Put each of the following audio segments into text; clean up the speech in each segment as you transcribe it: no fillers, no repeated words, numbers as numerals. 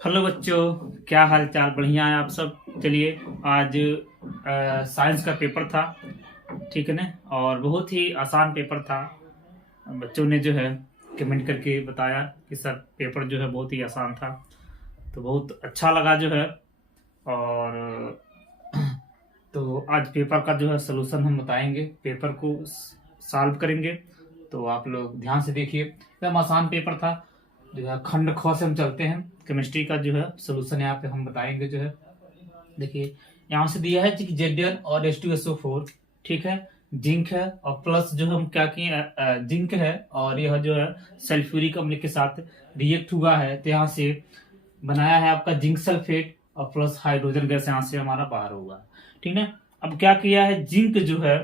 Hello बच्चों, क्या हाल चाल? बढ़िया है आप सब। चलिए, आज साइंस का पेपर था, ठीक है ना। और बहुत ही आसान पेपर था। बच्चों ने जो है कमेंट करके बताया कि सर पेपर जो है बहुत ही आसान था, तो बहुत अच्छा लगा जो है। और तो आज पेपर का जो है सलूशन हम बताएंगे, पेपर को सॉल्व करेंगे। तो आप लोग ध्यान से देखिए, एकदम आसान पेपर था। जो है खंड ख से हम चलते हैं। केमिस्ट्री का जो है सलूशन यहाँ पे हम बताएंगे जो है। देखिए, यहाँ से दिया है जेडन और H2SO4, ठीक है। जिंक है और प्लस जो हम क्या किए, जिंक है और यह जो है सल्फ्यूरिक अम्ल के साथ रिएक्ट हुआ है, तो यहाँ से बनाया है आपका जिंक सल्फेट और प्लस हाइड्रोजन गैस यहाँ से हमारा बाहर होगा, ठीक है। अब क्या किया है, जिंक जो है,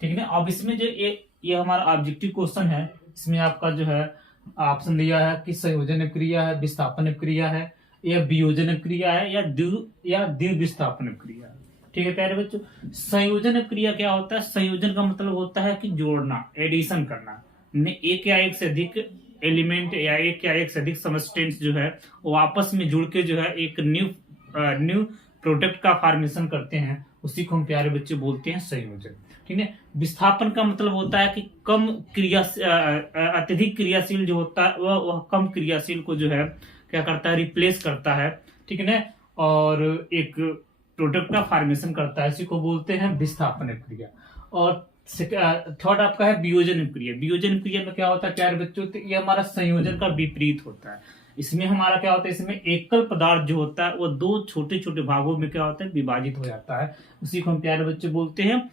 ठीक है ना। अब इसमें जो ये हमारा ऑब्जेक्टिव क्वेश्चन है, इसमें आपका जो है ऑप्शन दिया है कि संयोजन क्रिया है, विस्थापन क्रिया है, या वियोजन क्रिया है, या द्विविस्थापन क्रिया है। ठीक है प्यारे बच्चों, संयोजन क्रिया क्या होता है? संयोजन का मतलब होता है कि जोड़ना, एडिशन करना। एक या एक से अधिक एलिमेंट या एक या एक से अधिक सबस्टेंस जो है वो आपस में जुड़ के जो है एक न्यू प्रोडक्ट का फॉर्मेशन करते हैं, उसी को हम प्यारे बच्चे बोलते हैं संयोजन, ठीक है। विस्थापन का मतलब होता है कि कम अत्यधिक क्रियाशील जो होता है वह कम क्रियाशील को जो है क्या करता है, रिप्लेस करता है, ठीक है ना। और एक प्रोडक्ट का फॉर्मेशन करता है, इसी को बोलते हैं विस्थापन क्रिया। और थर्ड आपका है वियोजन क्रिया। वियोजन क्रिया में क्या होता है प्यारे बच्चों, तो ये हमारा संयोजन का विपरीत होता है। इसमें हमारा क्या होता है, इसमें एकल पदार्थ जो होता है वो दो छोटे छोटे भागों में क्या होता है, विभाजित हो जाता है, उसी को हम प्यारे बच्चे बोलते हैं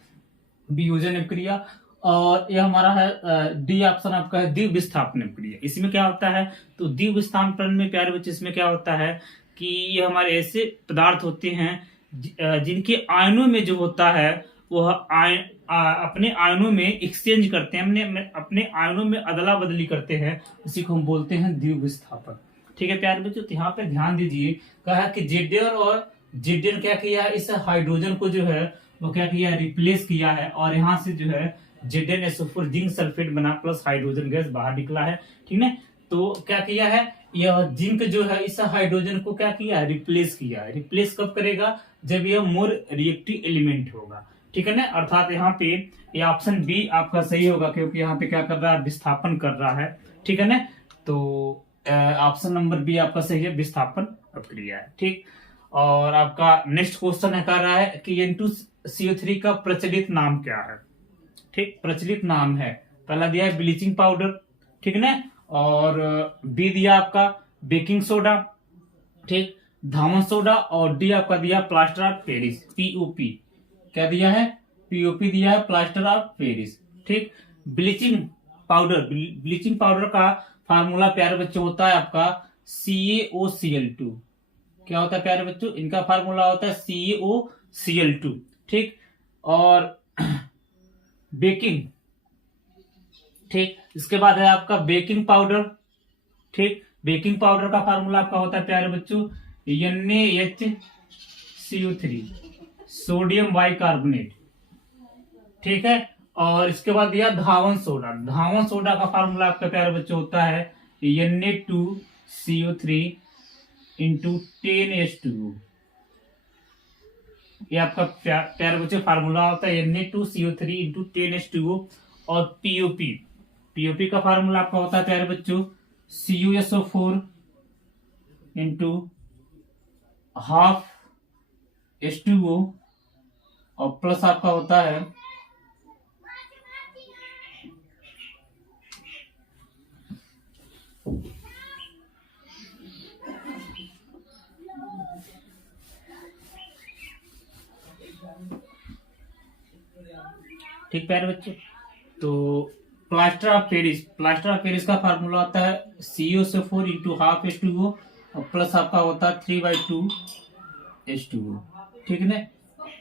वियोजन क्रिया। और ये हमारा है डी ऑप्शन आपका है द्विविस्थापन क्रिया। इसमें क्या होता है, तो द्विविस्थापन में प्यारे बच्चे इसमें क्या होता है कि ये हमारे ऐसे पदार्थ होते हैं जिनके आयनों में जो होता है वह अपने आयनों में एक्सचेंज करते हैं, अपने आयनों में अदला बदली करते हैं, उसी को हम बोलते हैं द्विविस्थापन। ठीक है प्यारे बच्चों, तो यहाँ पे ध्यान दीजिए, कहा कि जेडन क्या किया है, इस हाइड्रोजन को जो है वो क्या किया है, रिप्लेस किया है। और यहाँ से जो है ZnSO4 जिंक सल्फेट बना प्लस हाइड्रोजन गैस बाहर निकला है, ठीक है। तो क्या किया है, यह जिंक जो है इस हाइड्रोजन को क्या किया है, रिप्लेस किया है। रिप्लेस कब करेगा, जब यह मोर रिएक्टिव एलिमेंट होगा, ठीक है ना। अर्थात यहाँ पे ये ऑप्शन बी आपका सही होगा, क्योंकि यहाँ पे क्या कर रहा है, विस्थापन कर रहा है, ठीक है ना। तो ऑप्शन नंबर बी आपका सही है, विस्थापन प्रक्रिया है, ठीक। और आपका नेक्स्ट क्वेश्चन है, कह रहा है कि N2CO3 का प्रचलित नाम क्या है। ठीक, प्रचलित नाम है, पहला दिया है ब्लीचिंग पाउडर, ठीक है ना। और बी दिया आपका बेकिंग सोडा, ठीक, धामन सोडा। और डी आपका दिया प्लास्टर ऑफ पेरिस, POP। क्या दिया है, POP दिया है, प्लास्टर ऑफ पेरिस, ठीक। ब्लीचिंग पाउडर का फार्मूला प्यारे बच्चों होता है आपका CaOCl2। क्या होता है प्यारे बच्चों, इनका फार्मूला होता है CaOCl2, ठीक। और बेकिंग, ठीक, इसके बाद है आपका बेकिंग पाउडर, ठीक। बेकिंग पाउडर का फार्मूला आपका होता है प्यारे बच्चों NaHCO3, सोडियम बाइकार्बोनेट, ठीक है। और इसके बाद दिया धावन सोडा। धावन सोडा का फार्मूला आपका प्यारे बच्चों होता है Na2CO3 इंटू 10H2O। ये आपका प्यारे बच्चों फार्मूला होता है Na2CO3 इंटू 10H2O। और पीओपी का फार्मूला आपका होता है प्यारे बच्चों CuSO4 इंटू हाफ H2O और प्लस आपका होता है ठीक प्यारे बच्चों। तो प्लास्टर ऑफ पेरिस का फार्मूला होता है CuSO4 इंटू हाफ H2O और प्लस आपका होता है 3/2 H2O, ठीक है ना।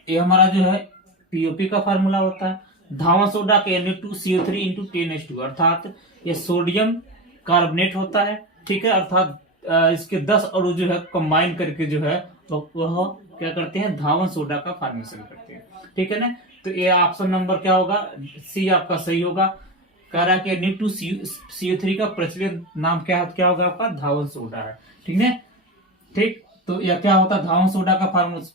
ये हमारा जो है POP का फार्मूला होता है। धावा सोडा के Na2CO3 इंटू 10H2, अर्थात ये सोडियम कार्बोनेट होता है, ठीक है। अर्थात इसके 10 अणु जो है कंबाइन करके जो है वह क्या करते हैं, धावन सोडा का फॉर्मेशन करते हैं, ठीक है ना। तो ये ऑप्शन नंबर क्या होगा, सी आपका सही होगा। कह रहा है कि Na2CO3 का प्रचलित नाम क्या होगा आपका, धावन सोडा है, ठीक है। ठीक। तो यह क्या होता है, धावन सोडा का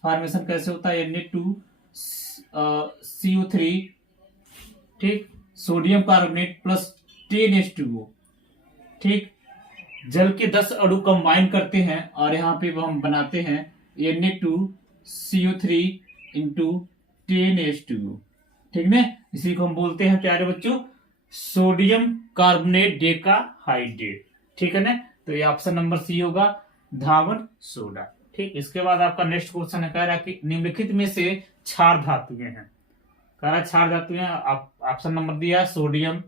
फॉर्मेशन कैसे होता है, Na2CO3, ठीक, सोडियम कार्बोनेट प्लस 10H2O, ठीक, जल के 10 अणु कंबाइन करते हैं और यहाँ पे वो हम बनाते हैं Na2CO3 इंटू 10H2O, ठीक ना। इसी को हम बोलते हैं प्यारे बच्चों सोडियम कार्बोनेट डेकाहाइड्रेट, ठीक है ना। तो ये ऑप्शन नंबर सी होगा, धावन सोडा, ठीक। इसके बाद आपका नेक्स्ट क्वेश्चन है, कह रहा है कि निम्नलिखित में से क्षार धातुएं हैं, कह रहा क्षार धातुएं, ऑप्शन नंबर दिया सोडियम,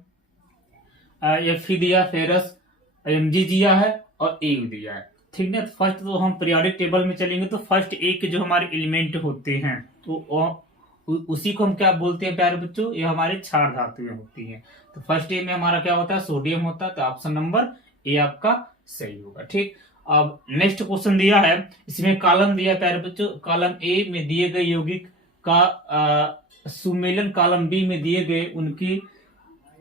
Fe दिया, फेरस, Mg दिया है और ए दिया है, ठीक ना। तो फर्स्ट तो हम पीरियोडिक टेबल में चलेंगे तो फर्स्ट ए के जो हमारे एलिमेंट होते हैं तो उसी को हम क्या बोलते हैं प्यारे बच्चों, ये हमारे क्षार धातुएं होती हैं। तो फर्स्ट ए में हमारा क्या होता है, सोडियम होता है, तो ऑप्शन नंबर ए आपका सही होगा, ठीक। अब नेक्स्ट क्वेश्चन दिया है, इसमें कॉलम दिया प्यारे बच्चों, कॉलम ए में दिए गए यौगिक का सुमेलन कॉलम बी में दिए गए उनकी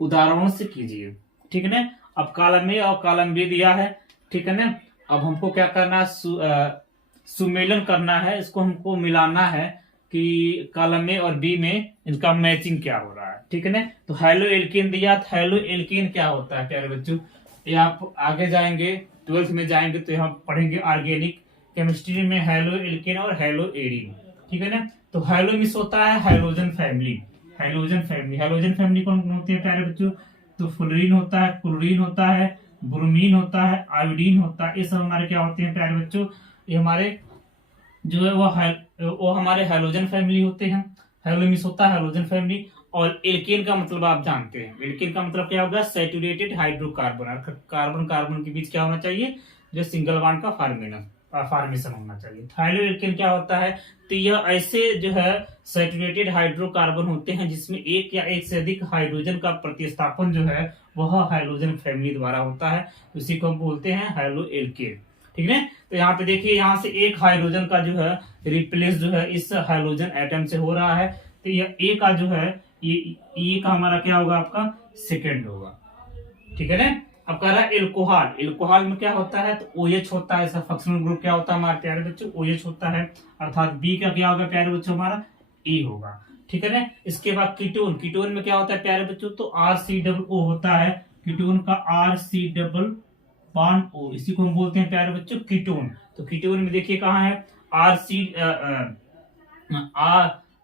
उदाहरणों से कीजिए, ठीक है ना। अब कॉलम ए और कॉलम बी दिया है, ठीक है ना। अब हमको क्या करना है, सुमेलन करना है, इसको हमको मिलाना है कि कॉलम ए और बी में इनका मैचिंग क्या हो रहा है, ठीक है ना। तो हेलो एल्केन दिया, तो हेलो एल्केन क्या होता है प्यारे बच्चों, ये आप आगे जाएंगे 12th में जाएंगे तो यहाँ पढ़ेंगे ऑर्गेनिक केमिस्ट्री में हेलो एल्केन और हेलो एरीन, ठीक है ना। तो हेलो मिस होता है हाइड्रोजन फैमिली, हाइड्रोजन फैमिली कौन कौन होती है प्यारे बच्चों, तो फ्लोरीन होता है, क्लोरीन होता है, ब्रोमीन होता है, आयोडीन होता है, ये सब हमारे क्या होते हैं प्यारे बच्चों, ये हमारे जो है वो हमारे हाइड्रोजन फैमिली होते हैं। हेलो मिस होता है हाइड्रोजन फैमिली। और एल्केन का मतलब आप जानते हैं, एल्केन का मतलब क्या होगा, सैचुरेटेड हाइड्रोकार्बन, कार्बन कार्बन के बीच क्या होना चाहिए, जो सिंगल बॉन्ड का फॉर्मेशन होना चाहिए। हाइड्रो एल्केन क्या होता है, तो यह ऐसे जो है सैचुरेटेड हाइड्रोकार्बन होते हैं जिसमें एक या एक से अधिक हाइड्रोजन का प्रतिस्थापन जो है वह हाइड्रोजन फैमिली द्वारा होता है, उसी को हम बोलते हैं हाइड्रो एल्केन, ठीक है। तो यहाँ पे देखिए, यहाँ से एक हाइड्रोजन का जो है रिप्लेस जो है इस हाइड्रोजन एटम से हो रहा है, तो यह ए का जो है ये का हमारा क्या होगा, आपका सेकेंड होगा, ठीक है ना। अब कह रहा है एल्कोहल, एल्कोहल में क्या होता है, तो OH होता है, इसका फंक्शनल ग्रुप क्या होता है हमारे प्यारे बच्चों, OH होता है, अर्थात बी का क्या होगा प्यारे बच्चों, हमारा ए होगा, ठीक है ना। इसके बाद कीटोन, कीटोन में क्या होता है प्यारे बच्चों, तो RCOO होता है, कीटोन का RC डबल बॉन्ड O, इसी को हम बोलते हैं प्यारे बच्चों कीटोन। तो कीटोन में देखिए कहाँ है, RC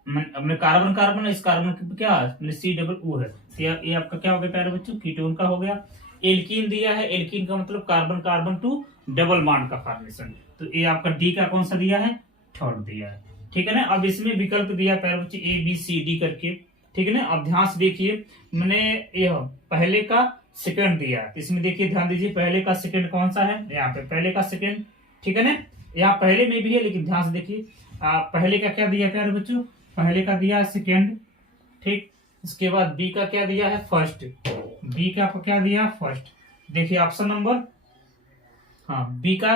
अपने कार्बन कार्बन, इस कार्बन की क्या COO है, तो ये आपका क्या हो गया प्यारे बच्चों, कीटोन का हो गया। एल्कीन दिया है, एल्कीन का मतलब carbon carbon to double bond का फॉर्मेशन, तो ये आपका डी का कौन सा दिया है, थर्ड दिया है, ठीक है ना। अब इसमें विकल्प दिया प्यारे बच्चों ABCD करके, ठीक है ना। अब ध्यान से देखिए, मैंने यह पहले का सेकंड दिया, तो इसमें देखिए ध्यान दीजिए, पहले का सेकंड कौन सा है, यहाँ पे पहले का सेकंड, ठीक है ना। यहाँ पहले में भी है लेकिन ध्यान से देखिए, पहले का क्या दिया प्यारे बच्चों, पहले का दिया सेकंड, ठीक। इसके बाद बी का क्या दिया है, फर्स्ट, बी का क्या दिया, फर्स्ट। देखिए ऑप्शन नंबर, हाँ बी का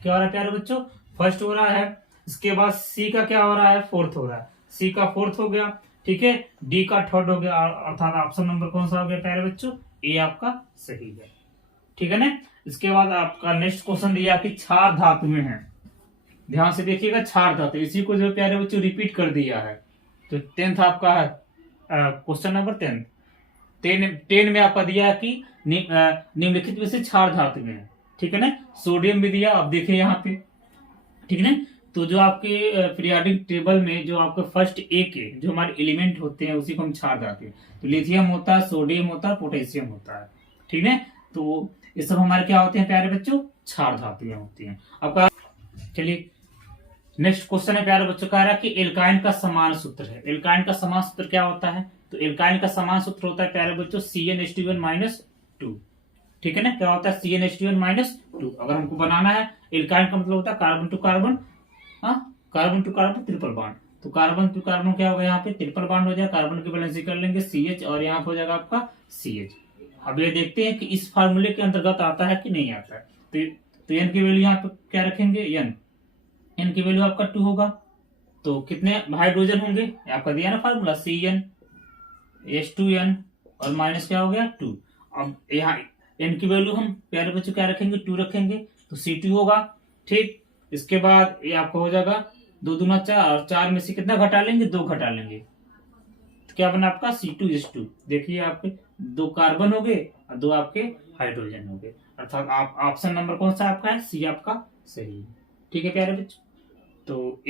क्या हो रहा है प्यारे बच्चों, फर्स्ट हो रहा है। इसके बाद सी का क्या हो रहा है, फोर्थ हो रहा है, सी का फोर्थ हो गया, ठीक है। डी का थर्ड हो गया, अर्थात ऑप्शन नंबर कौन सा हो गया प्यारे बच्चों, ए आपका सही है, ठीक है ना। इसके बाद आपका नेक्स्ट क्वेश्चन दिया कि क्षार धातु में है, ध्यान से देखिएगा, क्षार धातु, इसी को जो प्यारे बच्चों रिपीट कर दिया है। तो 10th आपका है क्वेश्चन नंबर 10 में आपका दिया है कि निम्नलिखित में से क्षार धातु में है, ठीक है ना। सोडियम भी दिया, अब देखिए यहाँ पे, ठीक है ना। तो जो आपके पीरियोडिक टेबल में जो आपके फर्स्ट ए के जो हमारे एलिमेंट होते हैं उसी को हम क्षार धातु हैं, तो लिथियम होता है, सोडियम होता है, पोटेशियम होता है, ठीक है। तो ये सब हमारे क्या होते हैं प्यारे बच्चों, क्षार धातुएं होती हैं। अब चलिए नेक्स्ट क्वेश्चन है प्यारे बच्चों, कह रहा है कि एल्काइन का समान सूत्र है, एल्काइन का समान सूत्र क्या होता है, तो एल्काइन का समान सूत्र होता है प्यारे बच्चों CnH2n-2, ठीक है ना। क्या होता है CnH2n-2, अगर हमको बनाना है, एल्काइन का मतलब होता है carbon to carbon, carbon to carbon triple bond, तो कार्बन टू कार्बन क्या होगा, यहाँ पे ट्रिपल बॉन्ड हो जाएगा, कार्बन की बैलेंस कर लेंगे CH और यहाँ पे हो जाएगा आपका CH। अब ये देखते हैं कि इस फार्मूले के अंतर्गत आता है कि नहीं आता है, तो एन की वैल्यू यहाँ पे क्या रखेंगे, एन की वैल्यू आपका 2 होगा, तो कितने हाइड्रोजन होंगे, आपका दिया ना फार्मूला CnH2n और माइनस क्या हो गया 2। अब यहाँ एन की वैल्यू हम प्यारे बच्चों क्या रखेंगे, 2 रखेंगे, तो C2 होगा, ठीक। इसके बाद ये आपका हो जाएगा 2 दूना 4, और 4 में से कितना घटा लेंगे, 2 घटा लेंगे, तो क्या बना आपका C2H2। देखिए आपके 2 कार्बन हो गए और 2 आपके हाइड्रोजन हो गए, अर्थात आप ऑप्शन नंबर कौन सा आपका है, सी आपका सही है। ठीक है प्यारे बच्चों, तो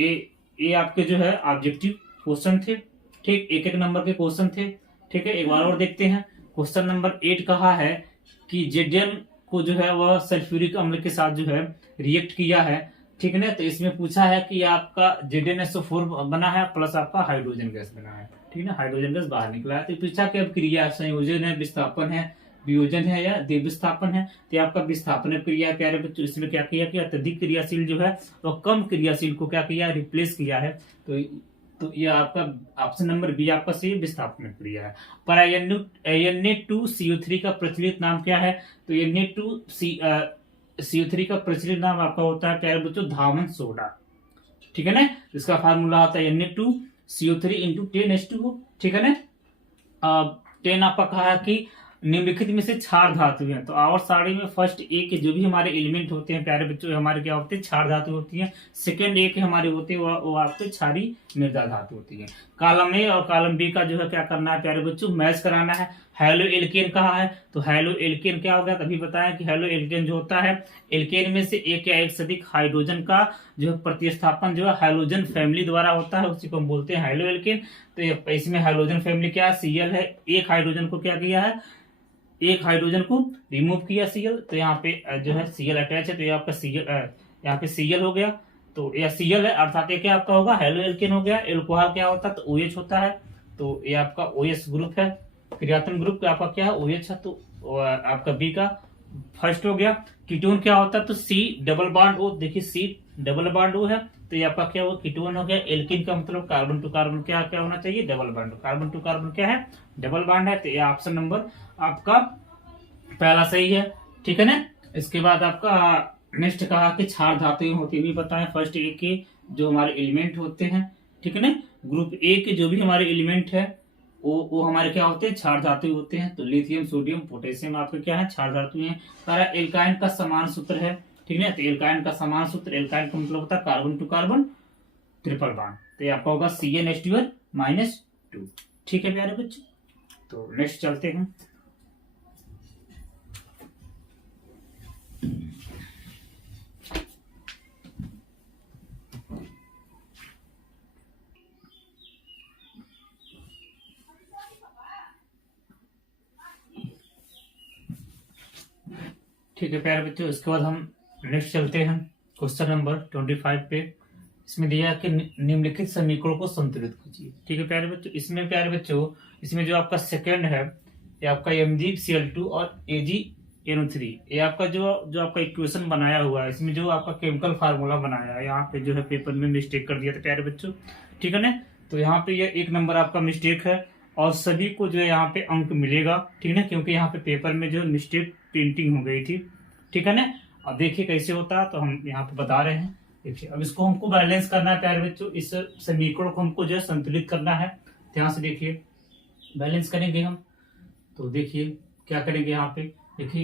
ये आपके जो है ऑब्जेक्टिव क्वेश्चन थे। ठीक, एक एक नंबर के क्वेश्चन थे। ठीक है, एक बार और देखते हैं। क्वेश्चन नंबर 8 कहा है कि जेडन को जो है वह सल्फ्यूरिक अम्ल के साथ जो है रिएक्ट किया है। ठीक है ना, तो इसमें पूछा है कि आपका ZnSO4 बना है प्लस आपका हाइड्रोजन गैस बना है। ठीक है ना, हाइड्रोजन गैस बाहर निकला है। तो पूछा कि अब क्रिया संयोजन है, विस्थापन है, वियोजन है या विस्थापन है। तो आपका विस्थापन क्रिया है प्यारे बच्चों। इसमें क्या किया कि अत्यधिक क्रियाशील जो है वह कम क्रियाशील को क्या किया, रिप्लेस किया है। तो ये आपका ऑप्शन नंबर बी आपका सही विस्थापन क्रिया है। पर Na2CO3 का प्रचलित नाम क्या है, तो Na2CO3 का प्रचलित नाम आपका होता है प्यारे बच्चों धावन सोडा। ठीक है ना, इसका फार्मूला आता है Na2CO3 × 10H2O। ठीक है ना, 10 आपका कहा है कि निम्नलिखित में से क्षार धातु है। तो आवर्त सारणी में फर्स्ट ए के जो भी हमारे एलिमेंट होते हैं प्यारे बच्चों, हमारे क्या होते हैं, क्षार धातु होती है। सेकंड ए के हमारे होते हैं वो आपके क्षारी मृदा धातु होती है। कॉलम ए और कॉलम बी का जो है क्या करना है प्यारे बच्चों, मैच कराना है। हेलो एल्केन कहा है, तो हेलो एल्केन क्या होगा, तभी बताया कि हेलो एल्केन जो होता है, एल्केन में से एक या एक से अधिक हाइड्रोजन का जो है प्रतिस्थापन जो है हाइड्रोजन फैमिली द्वारा होता है, उसी को हम बोलते हैं हेलो एल्केन। तो इसमें हाइड्रोजन फैमिली क्या है, Cl है। एक हाइड्रोजन को क्या किया है, एक हाइड्रोजन को रिमूव किया Cl, तो यहाँ पे जो है Cl अटैच है, तो ये आपका Cl यहाँ पे Cl हो गया। तो यह Cl है, अर्थात ये क्या आपका होगा, हेलो एल्केन हो गया। एल्कोहल क्या होता है, तो OH होता है, तो ये आपका OS ग्रुप है। क्रियात्मक ग्रुप का आपका क्या है, OH है, तो आपका बी का फर्स्ट हो गया। कीटोन क्या होता है, तो C डबल बॉन्ड O, देखिए C डबल बॉन्ड O है, तो ये आपका क्या हुआ, कीटोन हो गया। एल्किन का मतलब कार्बन टू कार्बन क्या क्या होना चाहिए, double bond. Carbon to carbon क्या है, डबल बॉन्ड है, तो ये ऑप्शन नंबर आपका पहला सही है। ठीक है ना, इसके बाद आपका नेक्स्ट कहा कि क्षार धातुएं होती हुई बताएं। फर्स्ट ए के जो हमारे एलिमेंट होते हैं, ठीक है ना, ग्रुप ए के जो भी हमारे एलिमेंट है वो हमारे क्या होते हैं, क्षार धातु होते हैं। तो लिथियम, सोडियम, पोटेशियम आपके क्या है, क्षार धातु हैं। सारा एल्काइन का समान सूत्र है। ठीक है, तो एल्काइन का समान सूत्र, एल्काइन का मतलब होता है carbon to carbon triple bond, तो ये आपका होगा CnH2n-2। ठीक है प्यारे बच्चों, तो नेक्स्ट चलते हैं। ठीक है प्यारे बच्चों, इसके बाद हम नेक्स्ट चलते हैं क्वेश्चन नंबर 25 पे। इसमें दिया कि निम्नलिखित समीकरणों को संतुलित कीजिए। ठीक है प्यारे बच्चों, इसमें प्यारे बच्चों इसमें जो आपका सेकंड है ये आपका MgCl2 और AgNO3, ये आपका जो आपका इक्वेशन बनाया हुआ है, इसमें जो आपका केमिकल फार्मूला बनाया है, यहाँ पे जो है पेपर में मिस्टेक कर दिया था प्यारे बच्चों। ठीक है ना, तो यहाँ पे ये 1 नंबर आपका मिस्टेक है और सभी को जो है यहाँ पे अंक मिलेगा। ठीक है ना, क्योंकि यहाँ पे पेपर में जो मिस्टेक प्रिंटिंग हो गई थी। ठीक है ना, अब देखिए कैसे होता है, तो हम यहाँ पे बता रहे हैं। देखिए अब इसको हमको बैलेंस करना है प्यारे बच्चों, इस समीकरण को हमको जो है संतुलित करना है। ध्यान से देखिए, बैलेंस करेंगे हम, तो देखिए क्या करेंगे। यहाँ पे देखिए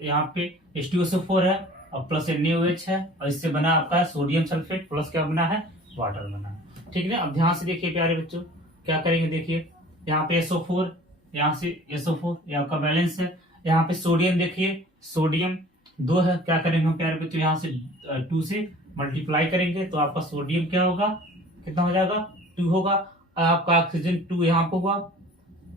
यहाँ पे H2SO4 है और प्लस NaOH है, और इससे बना आपका सोडियम सल्फेट प्लस क्या बना है, वाटर बना है। ठीक है ना, अब ध्यान से देखिए प्यारे बच्चों क्या करेंगे। देखिए यहाँ पे SO4, यहाँ से SO4, यहाँ का बैलेंस है। यहाँ पे सोडियम, देखिए सोडियम 2 है, क्या करेंगे हम प्यारे बच्चों, यहाँ से 2 से मल्टीप्लाई करेंगे, तो आपका सोडियम क्या होगा, कितना हो जाएगा, 2 होगा। आपका ऑक्सीजन 2 यहाँ पे होगा,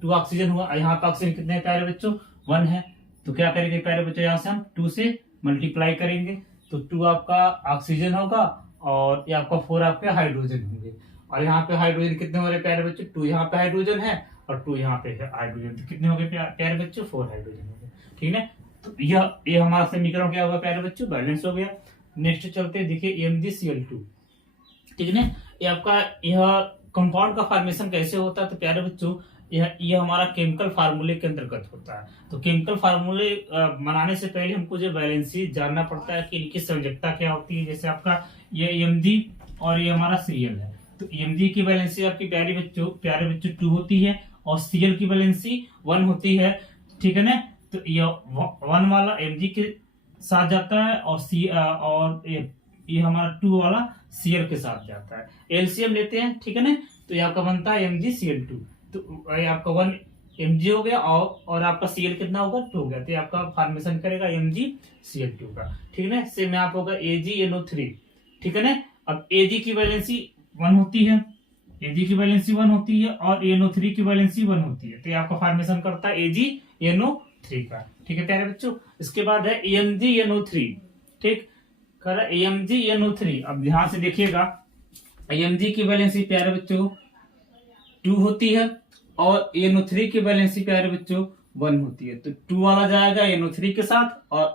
2 ऑक्सीजन हुआ। यहाँ पे ऑक्सीजन कितने प्यारे बच्चों, 1 है, तो क्या करेंगे प्यारे बच्चों, यहाँ से हम 2 से मल्टीप्लाई करेंगे, तो 2 आपका ऑक्सीजन होगा और ये आपका 4 आपके हाइड्रोजन होंगे। और यहाँ पे हाइड्रोजन कितने हो रहे प्यारे बच्चों, 2 यहाँ पे हाइड्रोजन है और 2 यहाँ पे है हाइड्रोजन, तो कितने हो गए प्यारे बच्चों, 4 हाइड्रोजन हो गए। ठीक है, तो ये हमारा समीकरण क्या होगा प्यारे बच्चों, बैलेंस हो गया। नेक्स्ट चलते हैं, देखिए MgCl2। ठीक है ना, ये आपका यह कंपाउंड का फॉर्मेशन कैसे होता है, तो प्यारे बच्चों यह हमारा केमिकल फार्मूले के अंतर्गत होता है। तो केमिकल फार्मूले बनाने से पहले हमको जो बैलेंसी जानना पड़ता है कि इनकी संयोजकता क्या होती है। जैसे आपका ये Mg और ये हमारा Cl है, तो Mg की बैलेंसी आपकी प्यारे बच्चों 2 होती है और Cl की बैलेंसी 1 होती है। ठीक है ना, तो ये 1 वाला Mg के साथ जाता है और ये हमारा 2 वाला Cl के साथ जाता है। एलसीएम लेते हैं, ठीक है ना, तो ये आपका बनता है MgCl2। तो ये आपका 1 Mg हो गया और आपका Cl कितना होगा 2 हो गया, तो ये आपका फॉर्मेशन करेगा MgCl2 का, ठीक है ना। सेम यहाँ पे होगा AgNO3, ठीक है ना। अब Ag की वैलेंसी 1 होती है, Ag की वैलेंसी 1 होती है और NO3 की वैलेंसी 1 होती है, तो ये आपका फॉर्मेशन करता है AgNO3 का, ठीक है प्यारे बच्चों। इसके बाद है AmGNO3, ठीक कर AmGNO3। अब ध्यान से देखिएगा, Amg की वैलेंसी प्यारे बच्चों 2 होती है और NO3 की वैलेंसी प्यारे बच्चों 1 होती है, तो 2 वाला जाएगा NO3 के साथ और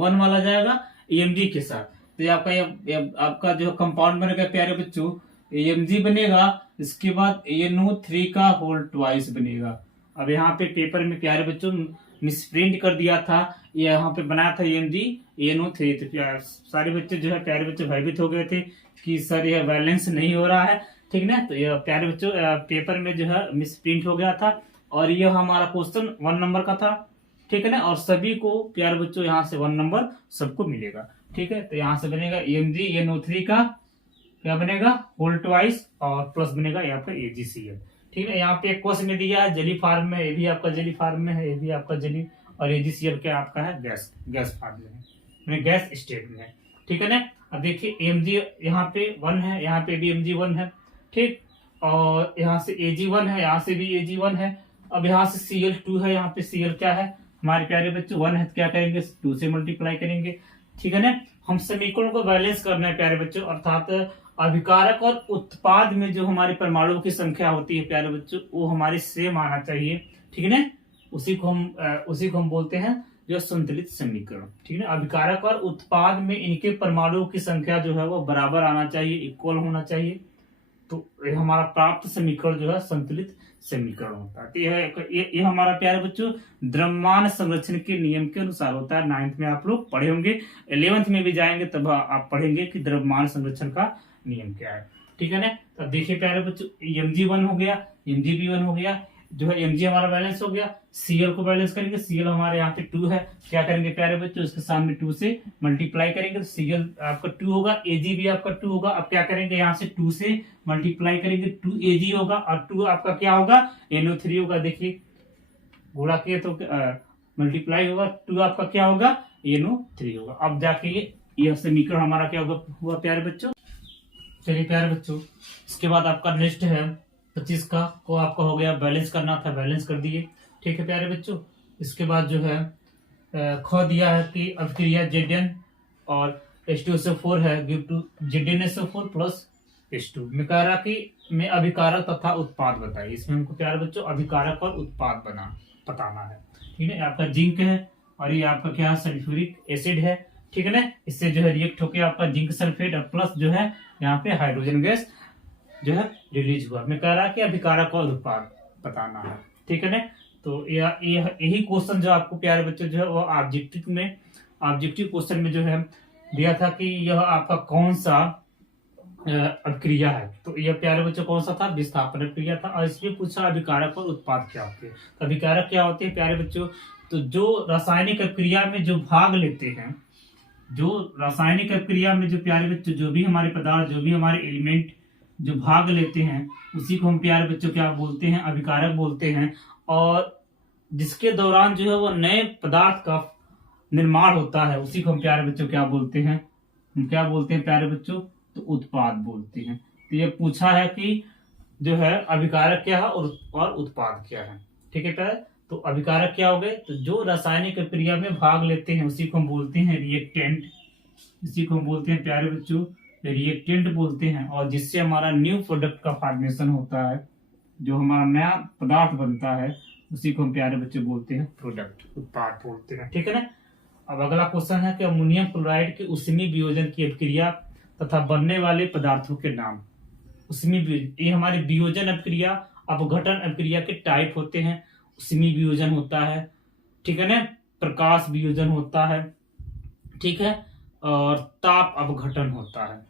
1 वाला जाएगा Amg के साथ। तो ये आपका जो कंपाउंड बनेगा प्यारे बच्चों Amg बनेगा, इसके बाद NO3 का होल ट्वाइस बनेगा। अब यहाँ पे पेपर में प्यारे बच्चों मिसप्रिंट कर दिया था, ये यहाँ पे बनाया था MgNO3, तो सारे बच्चे जो है प्यारे बच्चे भयभीत हो गए थे कि सर यह बैलेंस नहीं हो रहा है, ठीक ना। तो ये प्यारे बच्चों पेपर में जो है मिसप्रिंट हो गया था और ये हमारा क्वेश्चन 1 नंबर का था, ठीक है ना। और सभी को प्यारे बच्चों यहाँ से 1 नंबर सबको मिलेगा, ठीक है। तो यहाँ से बनेगा MgNO3 का क्या बनेगा होल ट्वाइस और प्लस बनेगा यहाँ पे AgCl, ठीक है। यहाँ पे एक क्वेश्चन में दिया है जेली फॉर्म में, ये भी आपका जेली फॉर्म में है, ये भी आपका जेली, और AgCl क्या आपका है गैस फॉर्म में है, गैस स्टेट में है, ठीक है ना। अब देखिए Mg यहाँ पे 1 है, यहाँ पे भी Mg 1 है, ठीक, और यहाँ से Ag 1 है, यहाँ से भी Ag 1 है। अब यहाँ से Cl 2 है, यहाँ पे Cl क्या है हमारे प्यारे बच्चों 1 है, तो क्या करेंगे 2 से मल्टीप्लाई करेंगे, ठीक है ना। हम समीकरणों को बैलेंस करना है प्यारे बच्चों, अर्थात अभिकारक और उत्पाद में जो हमारी परमाणुओं की संख्या होती है प्यारे बच्चों वो हमारी सेम आना चाहिए, ठीक है ना। उसी को हम बोलते हैं जो संतुलित समीकरण, ठीक है ना। अभिकारक और उत्पाद में इनके परमाणुओं की संख्या जो है वो बराबर आना चाहिए, इक्वल होना चाहिए, तो ये हमारा प्राप्त समीकरण जो है संतुलित समीकरण होता है। तो ये हमारा प्यारे बच्चों द्रव्यमान संरक्षण के नियम के अनुसार होता है। 9th में आप लोग पढ़े होंगे, 11th में भी जाएंगे तब आप पढ़ेंगे कि द्रव्यमान संरक्षण का नियम क्या है, ठीक है ना। तो देखिए प्यारे बच्चों Mg 1 हो गया, Mg भी 1 हो गया, जो है Mg हमारा बैलेंस हो गया। Cl को बैलेंस करेंगे, Cl हमारे यहाँ पे 2 है, क्या करेंगे प्यारे बच्चों इसके सामने 2 से मल्टीप्लाई करेंगे, तो Cl आपका 2 होगा, Ag भी आपका 2 होगा। अब क्या करेंगे यहाँ से 2 से मल्टीप्लाई करेंगे, 2 Ag होगा और 2 आपका क्या होगा NO3 होगा। देखिए गुणा किए तो मल्टीप्लाई होगा, 2 आपका क्या होगा NO3 होगा। अब जाके यह समीकरण हमारा क्या हुआ प्यारे बच्चों। चलिए प्यारे बच्चों इसके बाद आपका नेक्स्ट है 25 का को आपका हो गया बैलेंस करना था, बैलेंस कर दिए, ठीक है प्यारे बच्चों। इसके बाद जो है ख दिया है कि अभिक्रिया Zn और H2SO4 है give to ZnSO4 plus H2 में कह रहा कि मैं अभिकारक तथा उत्पाद बताइए। इसमें हमको प्यारे बच्चों अभिकारक और उत्पाद बताना है, ठीक है। आपका जिंक है और ये आपका क्या है सल्फ्यूरिक एसिड है, ठीक है ना। इससे जो है रिएक्ट होकर आपका जिंक सल्फेट और प्लस जो है यहाँ पे हाइड्रोजन गैस जो है रिलीज हुआ। मैं कह रहा कि अभिकारक और उत्पाद बताना है, ठीक है ना। तो यही क्वेश्चन जो आपको प्यारे बच्चों जो है वो ऑब्जेक्टिव क्वेश्चन में जो है दिया था कि यह आपका कौन सा अभिक्रिया है। तो यह प्यारे बच्चों कौन सा था विस्थापन अभिक्रिया था, और इसमें पूछा अभिकारक और उत्पाद क्या होते हैं। तो अभिकारक क्या होते हैं प्यारे बच्चों, तो जो रासायनिक अभिक्रिया में जो भाग लेते हैं, जो रासायनिक अभिक्रिया में जो प्यारे बच्चों जो भी हमारे पदार्थ जो भी हमारे एलिमेंट जो भाग लेते हैं उसी को हम प्यारे बच्चों क्या बोलते हैं अभिकारक बोलते हैं। और जिसके दौरान जो है वो नए पदार्थ का निर्माण होता है उसी को हम प्यारे बच्चों क्या बोलते हैं, हम क्या बोलते हैं प्यारे बच्चों, तो उत्पाद बोलते हैं। तो ये पूछा है कि जो है अभिकारक क्या है और उत्पाद क्या है, ठीक है प्यारे। तो अभिकारक क्या हो गए, तो जो रासायनिक प्रक्रिया में भाग लेते हैं उसी को हम बोलते हैं रिएक्टेंट, इसी को हम बोलते हैं प्यारे बच्चों रिएक्टेंट बोलते हैं। और जिससे हमारा न्यू प्रोडक्ट का फॉर्मेशन होता है, जो हमारा नया पदार्थ बनता है उसी को हम प्यारे बच्चे बोलते हैं प्रोडक्ट, उत्पाद बोलते हैं, ठीक है ना। अब अगला क्वेश्चन है कि अमोनियम क्लोराइड के उष्मीय वियोजन की अभिक्रिया तथा बनने वाले पदार्थों के नाम। ये हमारी वियोजन अभिक्रिया अपघटन अभिक्रिया के टाइप होते हैं। उष्मीय वियोजन होता है, ठीक है ना, प्रकाश वियोजन होता है, ठीक है, और ताप अपघटन होता है,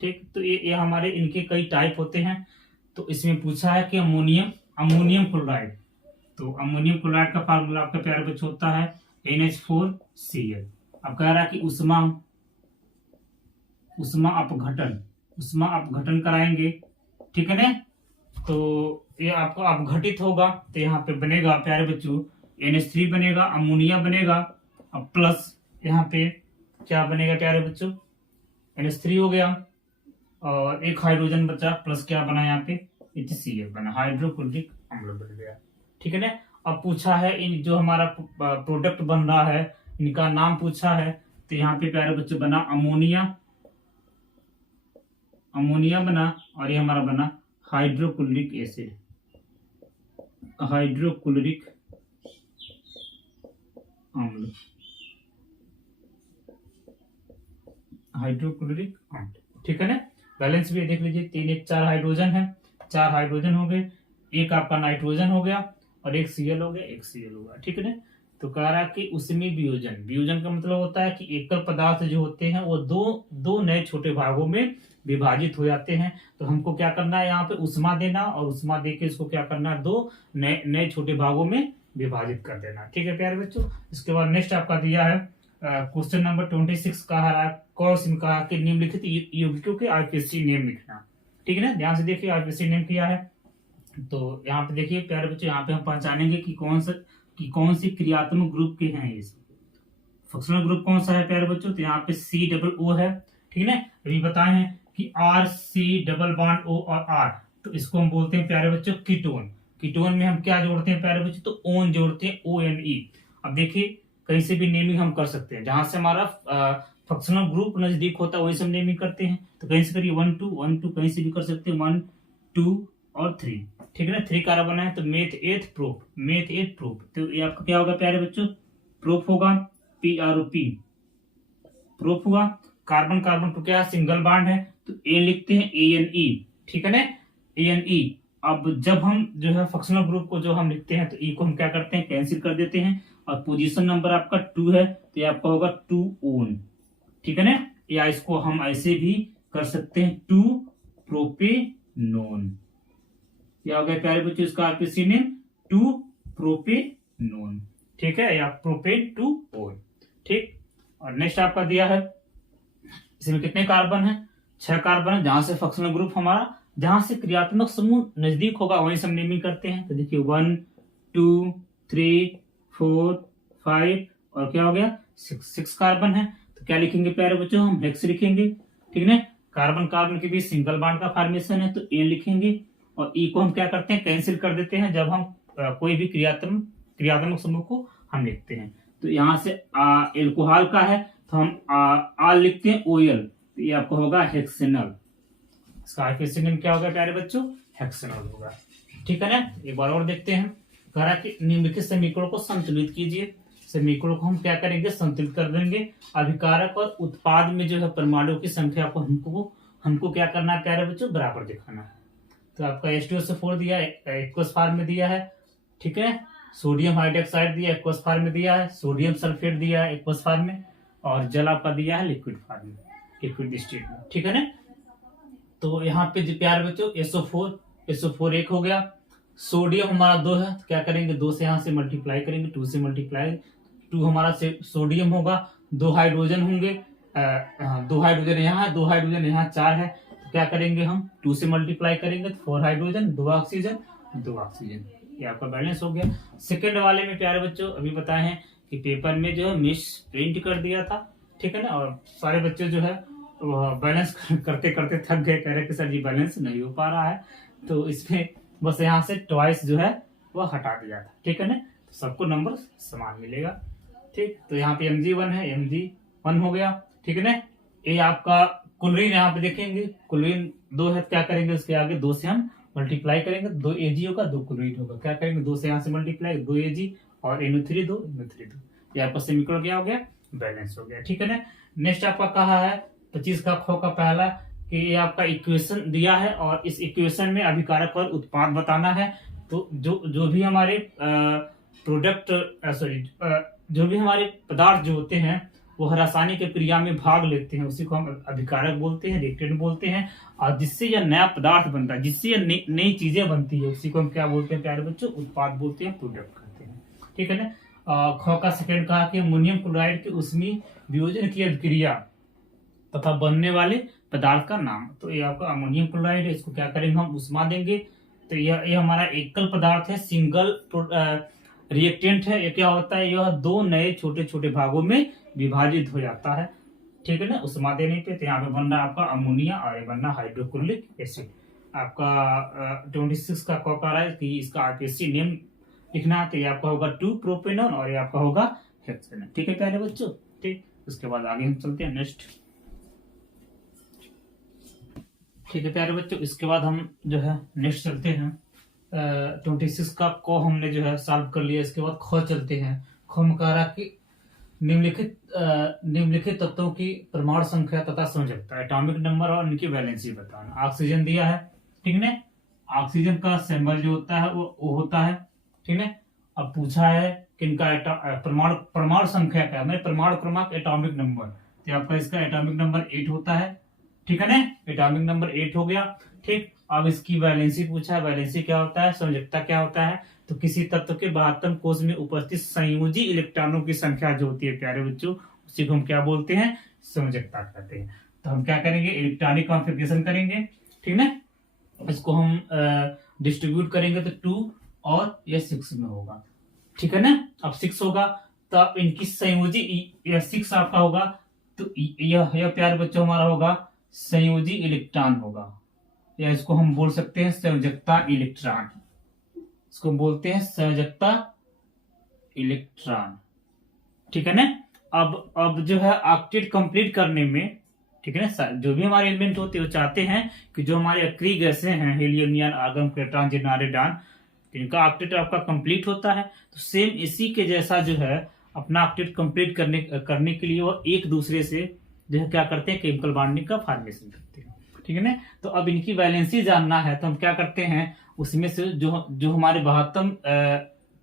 ठीक। तो ये हमारे इनके कई टाइप होते हैं। तो इसमें पूछा है कि अमोनियम क्लोराइड, तो अमोनियम क्लोराइड का फार्मूला आपका प्यारे बच्चे होता है NH4Cl। अब कह रहा है कि उष्मा उष्मा अपघटन कराएंगे, ठीक है ना। तो ये आपका अपघटित होगा तो यहाँ पे बनेगा प्यारे बच्चों NH3 बनेगा, अमोनिया बनेगा, अब प्लस यहाँ पे क्या बनेगा प्यारे बच्चों, NH3 हो गया और एक हाइड्रोजन बचा, प्लस क्या बना यहाँ पे HCl बना, हाइड्रोक्लोरिक अम्ल बन गया, ठीक है ना। अब पूछा है इन जो हमारा प्रोडक्ट बन रहा है इनका नाम पूछा है, तो यहाँ पे प्यारे बच्चों बना अमोनिया बना और ये हमारा बना हाइड्रोक्लोरिक एसिड, हाइड्रोक्लोरिक अम्ल, हाइड्रोक्लोरिक अम्ल, ठीक है ना। बैलेंस भी देख लीजिए 3 1 4 हाइड्रोजन है, 4 हाइड्रोजन हो गए, एक आपका नाइट्रोजन हो गया और एक Cl हो गया, एक Cl होगा, ठीक है ना। तो कह रहा कि उसमें वियोजन का मतलब होता है कि एकल पदार्थ जो होते हैं वो दो नए छोटे भागों में विभाजित हो जाते हैं। तो हमको क्या करना है यहाँ पे उष्मा देना और उष्मा देके इसको क्या करना है 2 नए छोटे भागों में विभाजित कर देना, ठीक है प्यारे बच्चों। इसके बाद नेक्स्ट आपका दिया है क्वेश्चन नंबर 26 कहा रहा है कोर्स में कहा कि निम्नलिखित यौगिकों के आईपीसी नेम लिखना, ठीक है ना। ध्यान से देखिए आईपीसी नेम किया है, तो यहाँ पे देखिए प्यारे बच्चों यहाँ पे हम पहचानेंगे कि कौन सी क्रियात्मक ग्रुप के हैं ये। फंक्शनल ग्रुप कौन सा है प्यारे बच्चों, तो यहाँ पे COO है, ठीक है ना। अभी बताए हैं कि RC⋯O और R, तो इसको हम बोलते हैं प्यारे बच्चों कीटोन। कीटोन में हम क्या जोड़ते हैं प्यारे बच्चों, तो ओन जोड़ते हैं ONE। अब देखिए कहीं से भी नेमिंग हम कर सकते हैं, जहां से हमारा फंक्शनल ग्रुप नजदीक होता है वहीं से हम नेमिंग करते हैं। तो कहीं से करिए 1 2 कहीं से भी कर सकते हैं 1 2 और 3, ठीक है ना। 3 कार्बन है तो मेथ एथ प्रोप, तो ये आपका क्या होगा प्यारे बच्चों, प्रोप होगा, PROP प्रोप हुआ। कार्बन तो क्या सिंगल बॉन्ड है तो A लिखते हैं ANE, ठीक है ना, ANE। अब जब हम जो है फंक्शनल ग्रुप को जो हम लिखते हैं तो E को हम क्या करते हैं कैंसिल कर देते हैं, और पोजीशन नंबर आपका 2 है तो ये आपका होगा 2 ओन, ठीक है ना। या इसको हम ऐसे भी कर सकते हैं 2 प्रोपेनोन, क्या हो गया प्यारे बच्चों इसका आईपीसी नेम 2 प्रोपेनोन, ठीक है, या प्रोपेन 2 ओन, ठीक। और नेक्स्ट आपका दिया है इसमें कितने कार्बन है, 6 कार्बन है, जहां से फंक्शनल ग्रुप हमारा जहां से क्रियात्मक समूह नजदीक होगा वहीं से हम नेमिंग करते हैं। तो देखिए 1 2 3 4 5 और क्या हो गया 6 कार्बन है, तो क्या लिखेंगे प्यारे बच्चों, हम हेक्स लिखेंगे, ठीक है। कार्बन के बीच सिंगल बॉन्ड का फॉर्मेशन है तो N लिखेंगे, और E को हम क्या करते हैं कैंसिल कर देते हैं जब हम कोई भी क्रियात्मक समूह को हम लिखते हैं। तो यहाँ से एल्कोहल का है तो हम आल लिखते हैं OL, तो ये आपको होगा हेक्सेनल, इसका आईपीसी नेम क्या होगा प्यारे बच्चों, हेक्सेनल होगा, ठीक है ना। एक बार और देखते हैं, कह रहा कि निम्नलिखित समीकरणों को संतुलित कीजिए। समीकरणों को हम क्या करेंगे संतुलित कर देंगे। अभिकारक और उत्पाद में जो है परमाणु की संख्या को हमको क्या करना है प्यारे बच्चों, बराबर दिखाना है। तो आपका H2SO4 दिया है एक्वस फॉर्म में दिया है, ठीक है। सोडियम हाइड्रोक्साइड दिया एक्वस फॉर्म में दिया है, सोडियम सल्फेट दिया है एक्वस फॉर्म में, और जल आपका दिया है लिक्विड फॉर्म में, लिक्विड स्टेट में, ठीक है ना। तो यहाँ पे जो प्यारे बच्चों SO4 एक हो गया, सोडियम हमारा 2 है तो क्या करेंगे 2 से यहाँ से मल्टीप्लाई करेंगे, 2 से मल्टीप्लाई 2 हमारा सोडियम होगा, 2 हाइड्रोजन होंगे, 2 हाइड्रोजन यहाँ है, 2 हाइड्रोजन यहाँ 4 है, तो क्या करेंगे हम 2 से मल्टीप्लाई करेंगे तो 4 हाइड्रोजन 2 ऑक्सीजन, ये आपका बैलेंस हो गया। सेकेंड वाले में प्यारे बच्चों अभी बताए हैं कि पेपर में जो है मिस प्रिंट कर दिया था, ठीक है ना, और सारे बच्चे जो है बैलेंस करते करते थक गए, कह रहे कि सर जी बैलेंस नहीं हो पा रहा है, तो इसमें बस यहाँ से ट्वाइस जो है वो हटा दिया था, ठीक है ना, तो सबको नंबर समान मिलेगा, ठीक। तो यहाँ पे Mg1 है, Mg1 हो गया, ठीक है ना। ये आपका क्लोरीन यहाँ पे देखेंगे, क्लोरीन 2 है, क्या करेंगे उसके आगे 2 से हम मल्टीप्लाई करेंगे, 2 Ag होगा 2 क्लोरीन होगा, क्या करेंगे 2 से यहाँ से मल्टीप्लाई 2 Ag और NO3 2 ये आपका समीकरण क्या हो गया, बैलेंस हो गया, ठीक है ना। नेक्स्ट आपका कहा है 25 का ख का पहला कि ये आपका इक्वेशन दिया है और इस इक्वेशन में अभिकारक और उत्पाद बताना है। तो जो भी हमारे जो भी हमारे पदार्थ जो होते हैं वो रासायनिक क्रिया में भाग लेते हैं उसी को हम अभिकारक बोलते हैं, रिएक्टेंट बोलते हैं, और जिससे यह नया पदार्थ बनता है, जिससे यह नई चीजें बनती है उसी को हम क्या बोलते हैं प्यारे बच्चों, उत्पाद बोलते हैं, प्रोडक्ट कहते हैं, ठीक है ना। ख का सेकेंड कहा कि अमोनियम क्लोराइड के उसमें वियोजन की अभिक्रिया तथा बनने वाले पदार्थ का नाम। तो ये आपका अमोनियम क्लोराइड है, इसको क्या करेंगे हम उष्मा देंगे। तो यह हमारा एकल पदार्थ है, सिंगल रिएक्टेंट है। ये क्या होता है, यह दो नए छोटे छोटे भागों में विभाजित हो जाता है, ठीक है ना, उष्मा देने पे। तो यहाँ पे बन रहा है आपका अमोनिया और ये बन रहा हाइड्रोक्लोरिक एसिड। आपका 26 का कॉक आ रहा है कि इसका आरपीसी नेम लिखना है। तो ये आपका होगा 2 प्रोपेनॉन और ये आपका होगा हेक्सेनॉन, ठीक है प्यारे बच्चों। ठीक, उसके बाद आगे हम चलते हैं नेक्स्ट, ठीक है प्यारे बच्चों। इसके बाद हम जो है नेक्स्ट चलते हैं 26 का को हमने जो है सॉल्व कर लिया। इसके बाद ख चलते हैं। ख में कह रहा कि निम्नलिखित तत्वों की परमाणु संख्या तथा संयोजकता, एटॉमिक नंबर और इनकी वैलेंसी बताना। ऑक्सीजन दिया है, ठीक है। ऑक्सीजन का सिंबल जो होता है वो O होता है, ठीक है। अब पूछा है कि इनका परमाणु संख्या क्या है, परमाणु क्रमांक एटॉमिक नंबर। तो आपका इसका एटॉमिक नंबर 8 होता है, ठीक है ना। एटॉमिक नंबर 8 हो गया, ठीक। अब इसकी वैलेंसी पूछा है, वैलेंसी क्या होता है, संयोजकता क्या होता है। तो किसी तत्व के 72 कोष में उपस्थित संयोजी इलेक्ट्रॉनों की संख्या जो होती है प्यारे बच्चों, उसी को हम क्या बोलते हैं, संयोजकता कहते हैं। तो हम क्या करेंगे, इलेक्ट्रॉनिक कॉन्फ़िगरेशन करेंगे, ठीक है। इसको हम डिस्ट्रीब्यूट करेंगे तो 2 और ये 6 में होगा, ठीक है ना। अब 6 होगा तो अब इनकी संयोजी, यह 6 आपका होगा तो यह प्यारे बच्चों हमारा होगा संयोजी इलेक्ट्रॉन होगा, या इसको हम बोल सकते हैं संयोजकता इलेक्ट्रॉन। इसको बोलते हैं संयोजकता इलेक्ट्रॉन, ठीक है ना। अब जो है ऑक्टेट कंप्लीट करने में, ठीक है ना, जो भी हमारे एलिमेंट होते हैं वो चाहते हैं कि जो हमारे अक्रिय गैसें हैं, हीलियम, नियॉन, आर्गन, प्रोटॉन, जिनारेडान, इनका ऑक्टेट आपका कंप्लीट होता है। तो सेम इसी के जैसा जो है अपना ऑक्टेट कंप्लीट करने के लिए वो एक दूसरे से जो है क्या करते हैं, केमिकल बॉन्डिंग का फॉर्मेशन करते हैं, ठीक है ना। तो अब इनकी वैलेंसी जानना है तो हम क्या करते हैं, उसमें से जो हमारे 72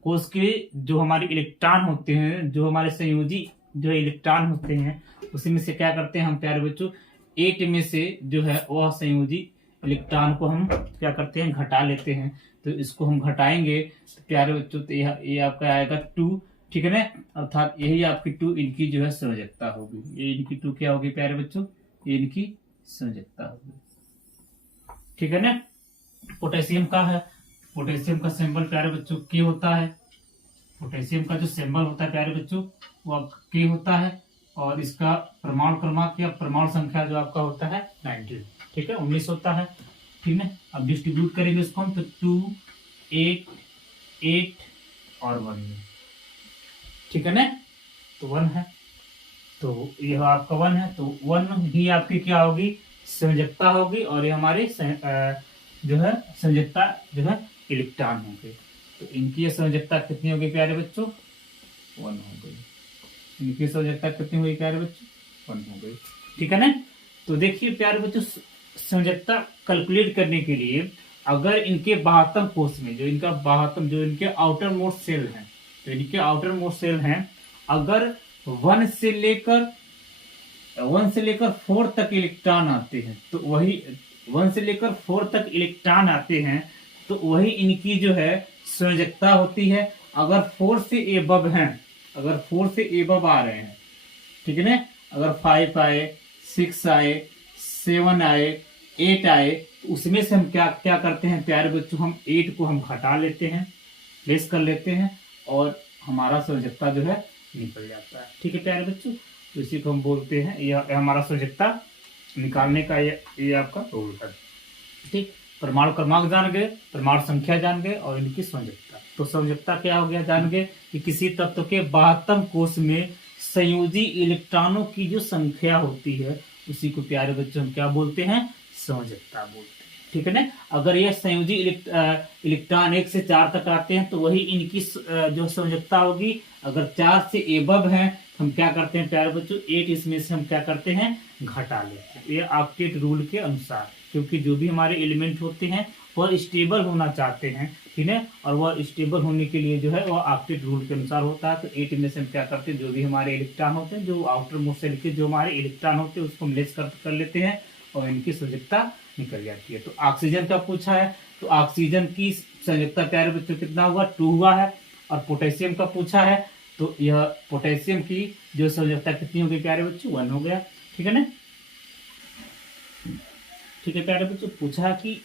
कोष के जो हमारे इलेक्ट्रॉन होते हैं, जो हमारे संयोजी जो इलेक्ट्रॉन होते हैं, उसी में से क्या करते हैं हम प्यारे बच्चों, 8 में से जो है वह संयोजी इलेक्ट्रॉन को हम क्या करते हैं, घटा लेते हैं। तो इसको हम घटाएंगे तो प्यारे बच्चों तो ये आपका आएगा 2, ठीक है ना। अर्थात यही आपकी 2 इनकी जो है संयोजकता होगी। ये इनकी 2 क्या होगी प्यारे बच्चों, ये इनकी संयोजकता होगी, ठीक है ना। पोटेशियम का है, पोटेशियम का सिंबल प्यारे बच्चों के होता है। पोटेशियम का जो सिंबल होता है प्यारे बच्चों वो के होता है, और इसका परमाणु क्रमांक या परमाणु संख्या जो आपका होता है 19, ठीक है, 19 होता है, ठीक है। अब डिस्ट्रीब्यूट करेंगे इसको हम तो 2, 8, 8 और 1 में, ठीक है ना। तो 1 है, तो यह आपका 1 है, तो 1 ही आपकी क्या होगी, संयोजकता होगी, और ये हमारे जो है संयोजकता जो है इलेक्ट्रॉन होंगे। तो इनकी ये संयोजकता कितनी होगी प्यारे बच्चों, 1 हो गई। इनकी संयोजकता कितनी हुई प्यारे बच्चों, 1 हो गई, ठीक है ना। तो देखिए प्यारे बच्चों, संयोजकता कैलकुलेट करने के लिए अगर इनके 72 कोष में जो इनके आउटर मोस्ट सेल हैं, तो इनके आउटर मोस्ट सेल हैं, अगर 1 से लेकर 4 तक इलेक्ट्रॉन आते हैं, तो वही 1 से लेकर 4 तक इलेक्ट्रॉन आते हैं, तो वही इनकी जो है संयोजकता होती है। अगर 4 से एबव हैं, अगर 4 से एबव आ रहे हैं, ठीक है ना, अगर 5 आए, 6 आए, 7 आए, 8 आए, तो उसमें से हम क्या करते हैं प्यारे बच्चों, हम 8 को हम घटा लेते हैं, लेस कर लेते हैं, और हमारा संयोजकता जो है निकल जाता है, ठीक है प्यारे बच्चों। तो इसी को हम बोलते हैं, यह हमारा संयोजकता निकालने का ये आपका रूल है, ठीक। परमाणु क्रमांक जान गए, परमाणु संख्या जान गए, और इनकी संयोजकता। तो संयोजकता क्या हो गया, जान गए कि किसी तत्व के 72 कोष में संयोजी इलेक्ट्रॉनों की जो संख्या होती है उसी को प्यारे बच्चों हम क्या बोलते हैं, संयोजकता बोलते हैं, ठीक है ना। अगर ये संयोजी इलेक्ट्रॉन 1 से 4 तक आते हैं तो वही इनकी जो संयोजकता होगी। अगर 4 से एबव है हम क्या करते हैं प्यारे बच्चों, 8 इसमें से हम क्या करते हैं, घटा लेते हैं। ये ऑक्टेट रूल के अनुसार, क्योंकि जो भी हमारे एलिमेंट होते हैं वह स्टेबल होना चाहते हैं, ठीक है, और वह स्टेबल होने के लिए जो है वह ऑक्टेट रूल के अनुसार होता है। तो 8 में से हम क्या करते हैं, जो भी हमारे इलेक्ट्रॉन होते हैं, जो आउटर मोस्ट सेल के जो हमारे इलेक्ट्रॉन होते हैं उसको हम लेस कर लेते हैं, और इनकी संयोजकता निकल जाती है। तो ऑक्सीजन का पूछा है, तो ऑक्सीजन की संयोजकता प्यारे बच्चों कितना हुआ, 2 हुआ है। और पोटेशियम का पूछा है, तो यह पोटेशियम की जो संयोजकता कितनी होगी प्यारे बच्चों, 1 हो गया, ठीक है ना। ठीक है प्यारे बच्चों, पूछा है कि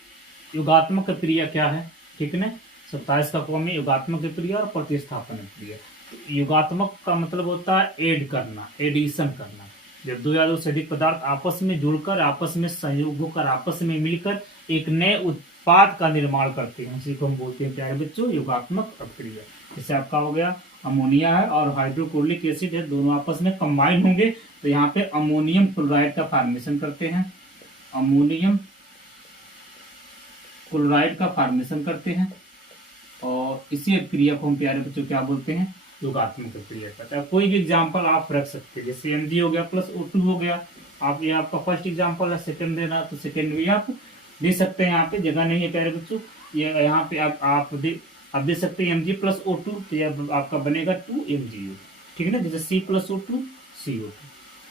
योगात्मक क्रिया क्या है, ठीक है ना। 27 का कॉम में योगात्मक क्रिया और प्रतिस्थापन क्रिया। योगात्मक का मतलब होता है ऐड करना, एडिशन करना। जब दो या दो से अधिक पदार्थ आपस में जुड़कर, आपस में संयोग होकर, आपस में मिलकर एक नए उत्पाद का निर्माण करते हैं, उसी को हम बोलते हैं प्यारे बच्चों योगात्मक अभिक्रिया। जैसे आपका हो गया अमोनिया है और हाइड्रोक्लोरिक एसिड है, दोनों आपस में कंबाइन होंगे तो यहाँ पे अमोनियम क्लोराइड का फॉर्मेशन करते हैं, अमोनियम क्लोराइड का फॉर्मेशन करते हैं। और इसी क्रिया को हम प्यारे बच्चों क्या बोलते हैं, योगात्मक क्रिया कहते हैं। कोई भी एग्जांपल आप रख सकते हैं, जैसे Mg हो गया प्लस O2 हो गया। आप ये आपका फर्स्ट एग्जांपल है, सेकंड देना तो सेकंड भी आप दे सकते हैं। यहाँ पे जगह नहीं है प्यारे बच्चों, ये यहाँ पे आप दे सकते हैं Mg प्लस O2, तो यह आपका बनेगा 2MgO, ठीक है ना। जैसे C प्लस O2 CO2,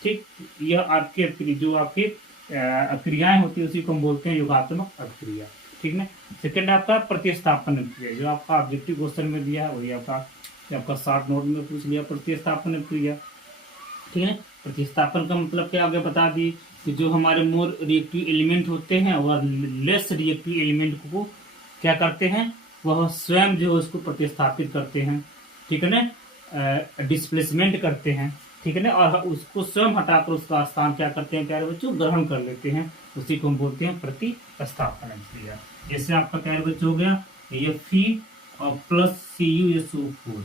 ठीक। यह आपके जो आपकी क्रियाएं होती है उसी को हम बोलते हैं योगात्मक अभिक्रिया, ठीक है। सेकंड आपका प्रतिस्थापन क्रिया, जो आपका ऑब्जेक्टिव क्वेश्चन में दिया है वही आपका शॉर्ट नोट में पूछ लिया, प्रतिस्थापन क्रिया, ठीक है। प्रतिस्थापन का मतलब क्या आगे बता दी कि जो हमारे मोर रिएक्टिव एलिमेंट होते हैं और लेस रिएक्टिव एलिमेंट को क्या करते हैं, वह स्वयं जो उसको प्रतिस्थापित करते हैं, ठीक है ना, डिस्प्लेसमेंट करते हैं, ठीक है ना, और उसको स्वयं हटाकर उसका स्थान क्या करते हैं प्यारे बच्चों, ग्रहण कर लेते हैं, उसी को हम बोलते हैं प्रतिस्थापन क्रिया। जैसे आपका प्यारे बच्चों हो गया Fe और प्लस CuSO4,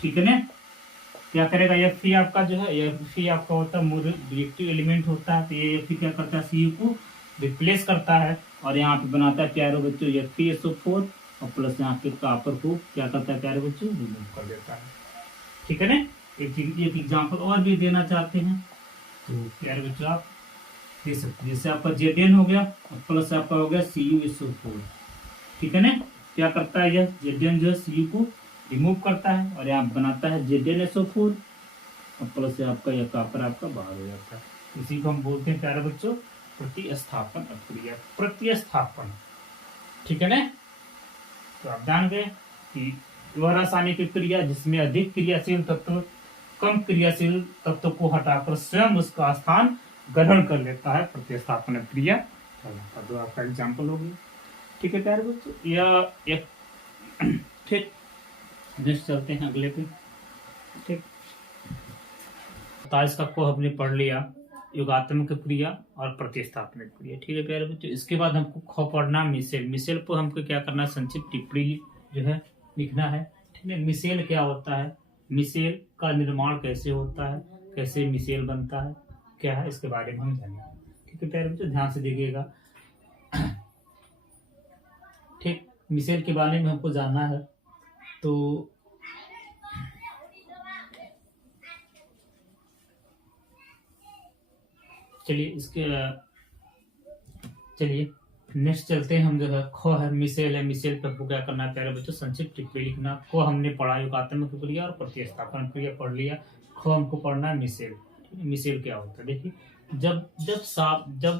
ठीक है ना। क्या करेगा Fe आपका जो है, Fe आपका होता है रिएक्टिव एलिमेंट होता है, तो ये Fe क्या करता है, Cu को रिप्लेस करता है और यहाँ पे बनाता है प्यारे बच्चों FeSO4 और प्लस यहाँ पे कॉपर को क्या करता है प्यारे बच्चों, रिमूव कर देता है, ठीक है ना। एक एग्जाम्पल और भी देना चाहते हैं तो प्यारे बच्चों आप दे सकते हैं। जैसे आपका Zn हो गया और प्लस आपका हो गया CuSO4, ठीक है ना। क्या करता है यह Zn जो है Cu को रिमूव करता है और यहाँ बनाता है ZnSO4 और प्लस से आपका यह कॉपर आपका बाहर हो जाता है। इसी को हम बोलते हैं प्यारे बच्चों प्रतिस्थापन क्रिया, प्रतिस्थापन, ठीक है ना। तो आप जान गए कि वह रासायनिक क्रिया जिसमें अधिक क्रियाशील तत्व कम क्रियाशील तत्व को हटाकर स्वयं उसका स्थान ग्रहण कर लेता है, प्रतिस्थापन क्रिया। तो आपका एग्जाम्पल हो गया, ठीक है प्यारे बच्चों। यह एक ठीक, नेक्स्ट चलते हैं अगले पे, ठीक। 27 का को हमने पढ़ लिया, योगात्मक क्रिया और प्रतिस्थापन क्रिया, ठीक है प्यारे बच्चों। इसके बाद हमको ख पढ़ना मिसेल। मिसेल को हमको क्या करना है, संक्षिप्त टिप्पणी जो है लिखना है, ठीक है। मिसेल क्या होता है, मिसेल का निर्माण कैसे होता है, कैसे मिसेल बनता है, क्या है, इसके बारे में हम जानेंगे, ठीक है प्यारे बच्चों, ध्यान से देखिएगा, ठीक। मिसेल के बारे में हमको जानना है तो चलिए नेक्स्ट चलते हैं हम, जो है खो है मिसेल है। मिसेल पे हमको क्या करना है प्यारे बच्चों, संक्षिप्त टिप्पणी लिखना। खो हमने पढ़ा योगात्मक क्रिया और प्रतिस्थापन क्रिया पढ़ लिया, खो हमको पढ़ना है मिसेल। मिसेल क्या होता है, देखिए जब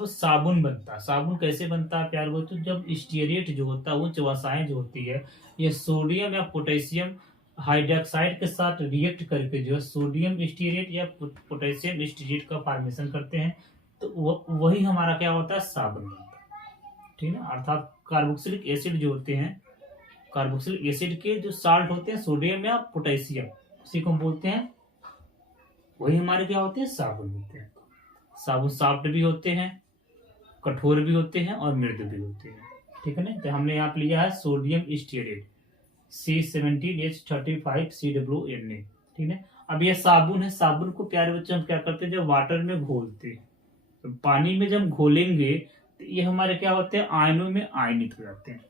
साबुन बनता है, साबुन कैसे बनता है प्यारे बच्चों, जब स्टीरेट जो होता है, उच्च वसाएं जो होती है, ये सोडियम या पोटेशियम हाइड्रोक्साइड के साथ रिएक्ट करके जो है सोडियम स्टीरेट या पोटेशियम स्टीरेट का फॉर्मेशन करते हैं, तो वही हमारा क्या होता है, साबुन बनता है, ठीक है। अर्थात कार्बोक्सिलिक एसिड जो होते हैं, कार्बोक्सिलिक एसिड के जो साल्ट होते हैं सोडियम या पोटेशियम, उसी को हम बोलते हैं, वही हमारे क्या होते हैं, साबुन होते हैं। साबुन सॉफ्ट भी होते हैं, कठोर भी होते हैं और मृदु भी होते हैं, ठीक है ना। तो हमने यहाँ पे लिया है सोडियम स्टीरेट C17H35COONA, ठीक है। अब ये साबुन है, साबुन को प्यारे बच्चों हम क्या करते हैं, जब वाटर में घोलते हैं, तो पानी में जब घोलेंगे तो ये हमारे क्या होते हैं, आयनों में आयनित हो जाते हैं,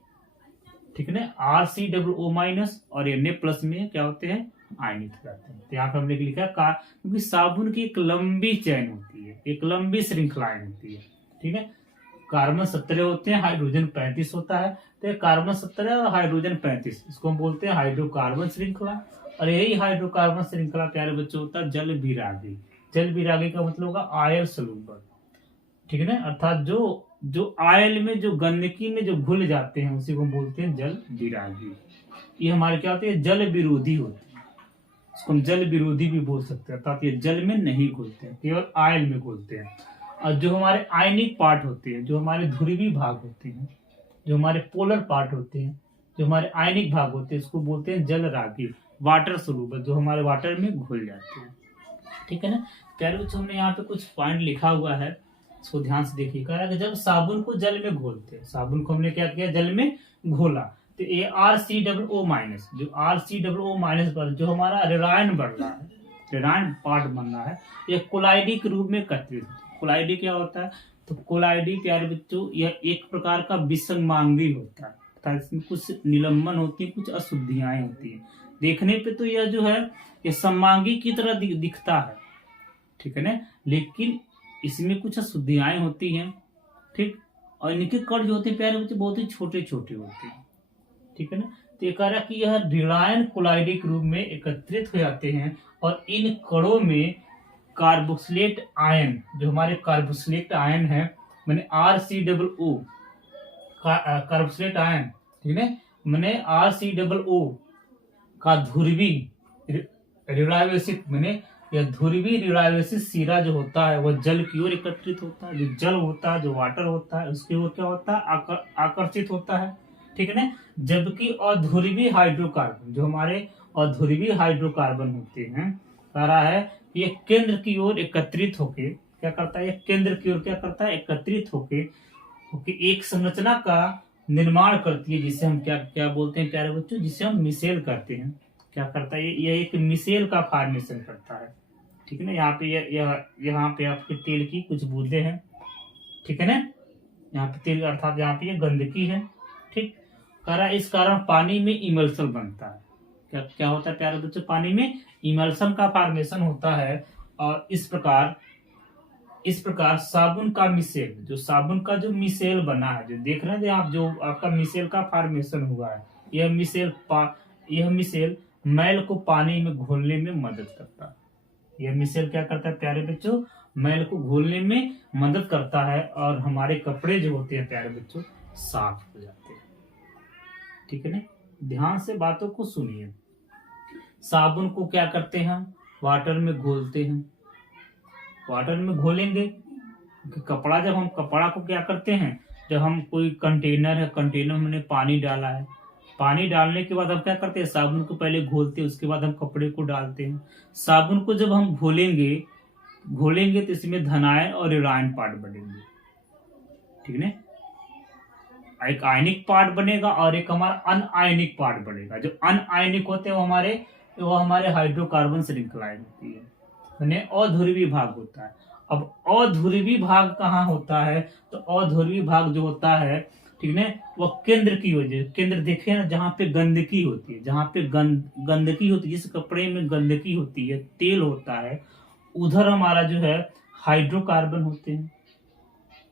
ठीक है ना। RCOO- और Na+ में क्या होते हैं, आयनित हो जाते हैं। तो यहाँ पे हमने लिखा क्योंकि साबुन की एक लंबी चैन होती है, एक लंबी श्रृंखलाएं होती है, ठीक है। कार्बन 17 होते हैं, हाइड्रोजन 35 होता है, तो कार्बन 17 और हाइड्रोजन 35, इसको हम बोलते हैं हाइड्रोकार्बन श्रृंखला। और यही हाइड्रोकार्बन श्रृंखला प्यारे बच्चों होता है जल विरागी। जल विरागी का मतलब होगा ऑयल सॉल्युबल, ठीक है ना। अर्थात जो ऑयल में, जो गंदगी में जो घुल जाते हैं, उसी को हम बोलते हैं जल विरागी। ये हमारे क्या होते हैं, जल विरोधी होते हैं, इसको हम जल विरोधी भी बोल सकते हैं, अर्थात ये जल में नहीं घुलते हैं, केवल ऑयल में घुलते हैं। और जो हमारे आयनिक पार्ट होते हैं, जो हमारे ध्रुवीय भाग होते हैं, जो हमारे पोलर पार्ट होते हैं, जो हमारे आयनिक भाग होते हैं, इसको बोलते हैं जल रागी, वाटर सोल्यूबल, जो हमारे वाटर में घुल जाते हैं। ठीक है ना प्यारे बच्चों, हमने यहाँ पे कुछ पॉइंट लिखा हुआ है, इसको ध्यान से देखिए। कह रहा है कि जब साबुन को जल में घोलते हैं, साबुन को हमने क्या किया, जल में घोला, तो ये RCOO- जो RCOO- पर जो हमारा रेनायन बढ़ रहा है, रेनायन पार्ट बन रहा है, ये कोलाइडी के रूप में एकत्रित होता है। कोलाइडी क्या होता है, तो कोलाइडी प्यारे बच्चों यह एक प्रकार का विसंगांगी होता है, तथा इसमें कुछ निलंबन होती है, कुछ अशुद्धियां होती है। देखने पे तो यह जो है ये समांगी की तरह दिखता है, ठीक है ना, लेकिन इसमें कुछ अशुद्धियां होती हैं, ठीक, और इनके कण जो होते हैं प्यारे बच्चे बहुत ही छोटे छोटे होते हैं, ठीक है ना। तो ये कह रहा है कि यह ऋणायन कोलाइडी के रूप में एकत्रित हो जाते हैं और इन कणों में कार्बोक्सिलेट आयन, जो हमारे कार्बोक्सिलेट आयन है, मैंने RCOO कार्बोक्सिलेट आयन, ठीक है, मैंने RCOO का ध्रुवी रिडायवेसिक, मैंने यह ध्रुवी रिडायवेसिक सिरा जो होता है वह जल की ओर एकत्रित होता है। जो जल होता है, जो वाटर होता है, उसकी ओर क्या होता है, आकर्षित होता है, ठीक है ना। जबकि अध्रुवी हाइड्रोकार्बन, जो हमारे अध्रुवी हाइड्रोकार्बन होते हैं, कह रहा है कि ये केंद्र की ओर एकत्रित होके क्या करता है, ये केंद्र की ओर क्या करता है, एकत्रित होके एक संरचना का निर्माण करती है, जिसे हम क्या क्या बोलते हैं प्यारे बच्चों, जिसे हम मिसेल करते हैं। क्या करता है, ये एक मिसेल का फॉर्मेशन करता है, ठीक है ना। यहाँ पे यहाँ पे आपके तेल की कुछ बूंदे हैं, ठीक है ना, यहाँ पे तेल अर्थात यहाँ पे ये गंदगी है, ठीक। कह रहा है इस कारण पानी में इमल्सन बनता है। क्या क्या होता है प्यारे बच्चों, पानी में इमल्सन का फॉर्मेशन होता है, और इस प्रकार साबुन का मिसेल, जो साबुन का जो मिसेल बना है, जो देख रहे हैं आप, जो आपका मिसेल का फॉर्मेशन हुआ है, यह मिसेल मैल को पानी में घोलने में मदद करता है। यह मिसेल क्या करता है प्यारे बच्चों, मैल को घोलने में मदद करता है, और हमारे कपड़े जो होते हैं प्यारे बच्चों साफ हो जाते हैं, ठीक है ना। ध्यान से बातों को सुनिए। साबुन को क्या करते हैं, वाटर में घोलते हैं, वाटर में घोलेंगे। कपड़ा, जब हम कपड़ा को क्या करते हैं, जब हम कोई कंटेनर है, कंटेनर में हमने पानी डाला है, पानी डालने के बाद हम क्या करते हैं, साबुन को पहले घोलते हैं, उसके बाद हम कपड़े को डालते हैं। साबुन को जब हम घोलेंगे तो इसमें धनायन और ऋणायन पार्ट बनेंगे, ठीक है। एक आयनिक पार्ट बनेगा और एक हमारा अनआयनिक पार्ट बनेगा। जो अनआयनिक होते हैं वो हमारे हाइड्रोकार्बन श्रृंखलाएं होती है, यानी अध्रुवीय भाग होता है। अब अध्रुवीय भाग कहाँ होता है, तो अध्रुवीय भाग जो होता है, ठीक है, वो केंद्र की वजह, केंद्र देखे ना, जहाँ पे गंदगी होती है, जहाँ पे गंदगी होती है, जिस कपड़े में गंदगी होती है, तेल होता है, उधर हमारा जो है हाइड्रोकार्बन होते हैं,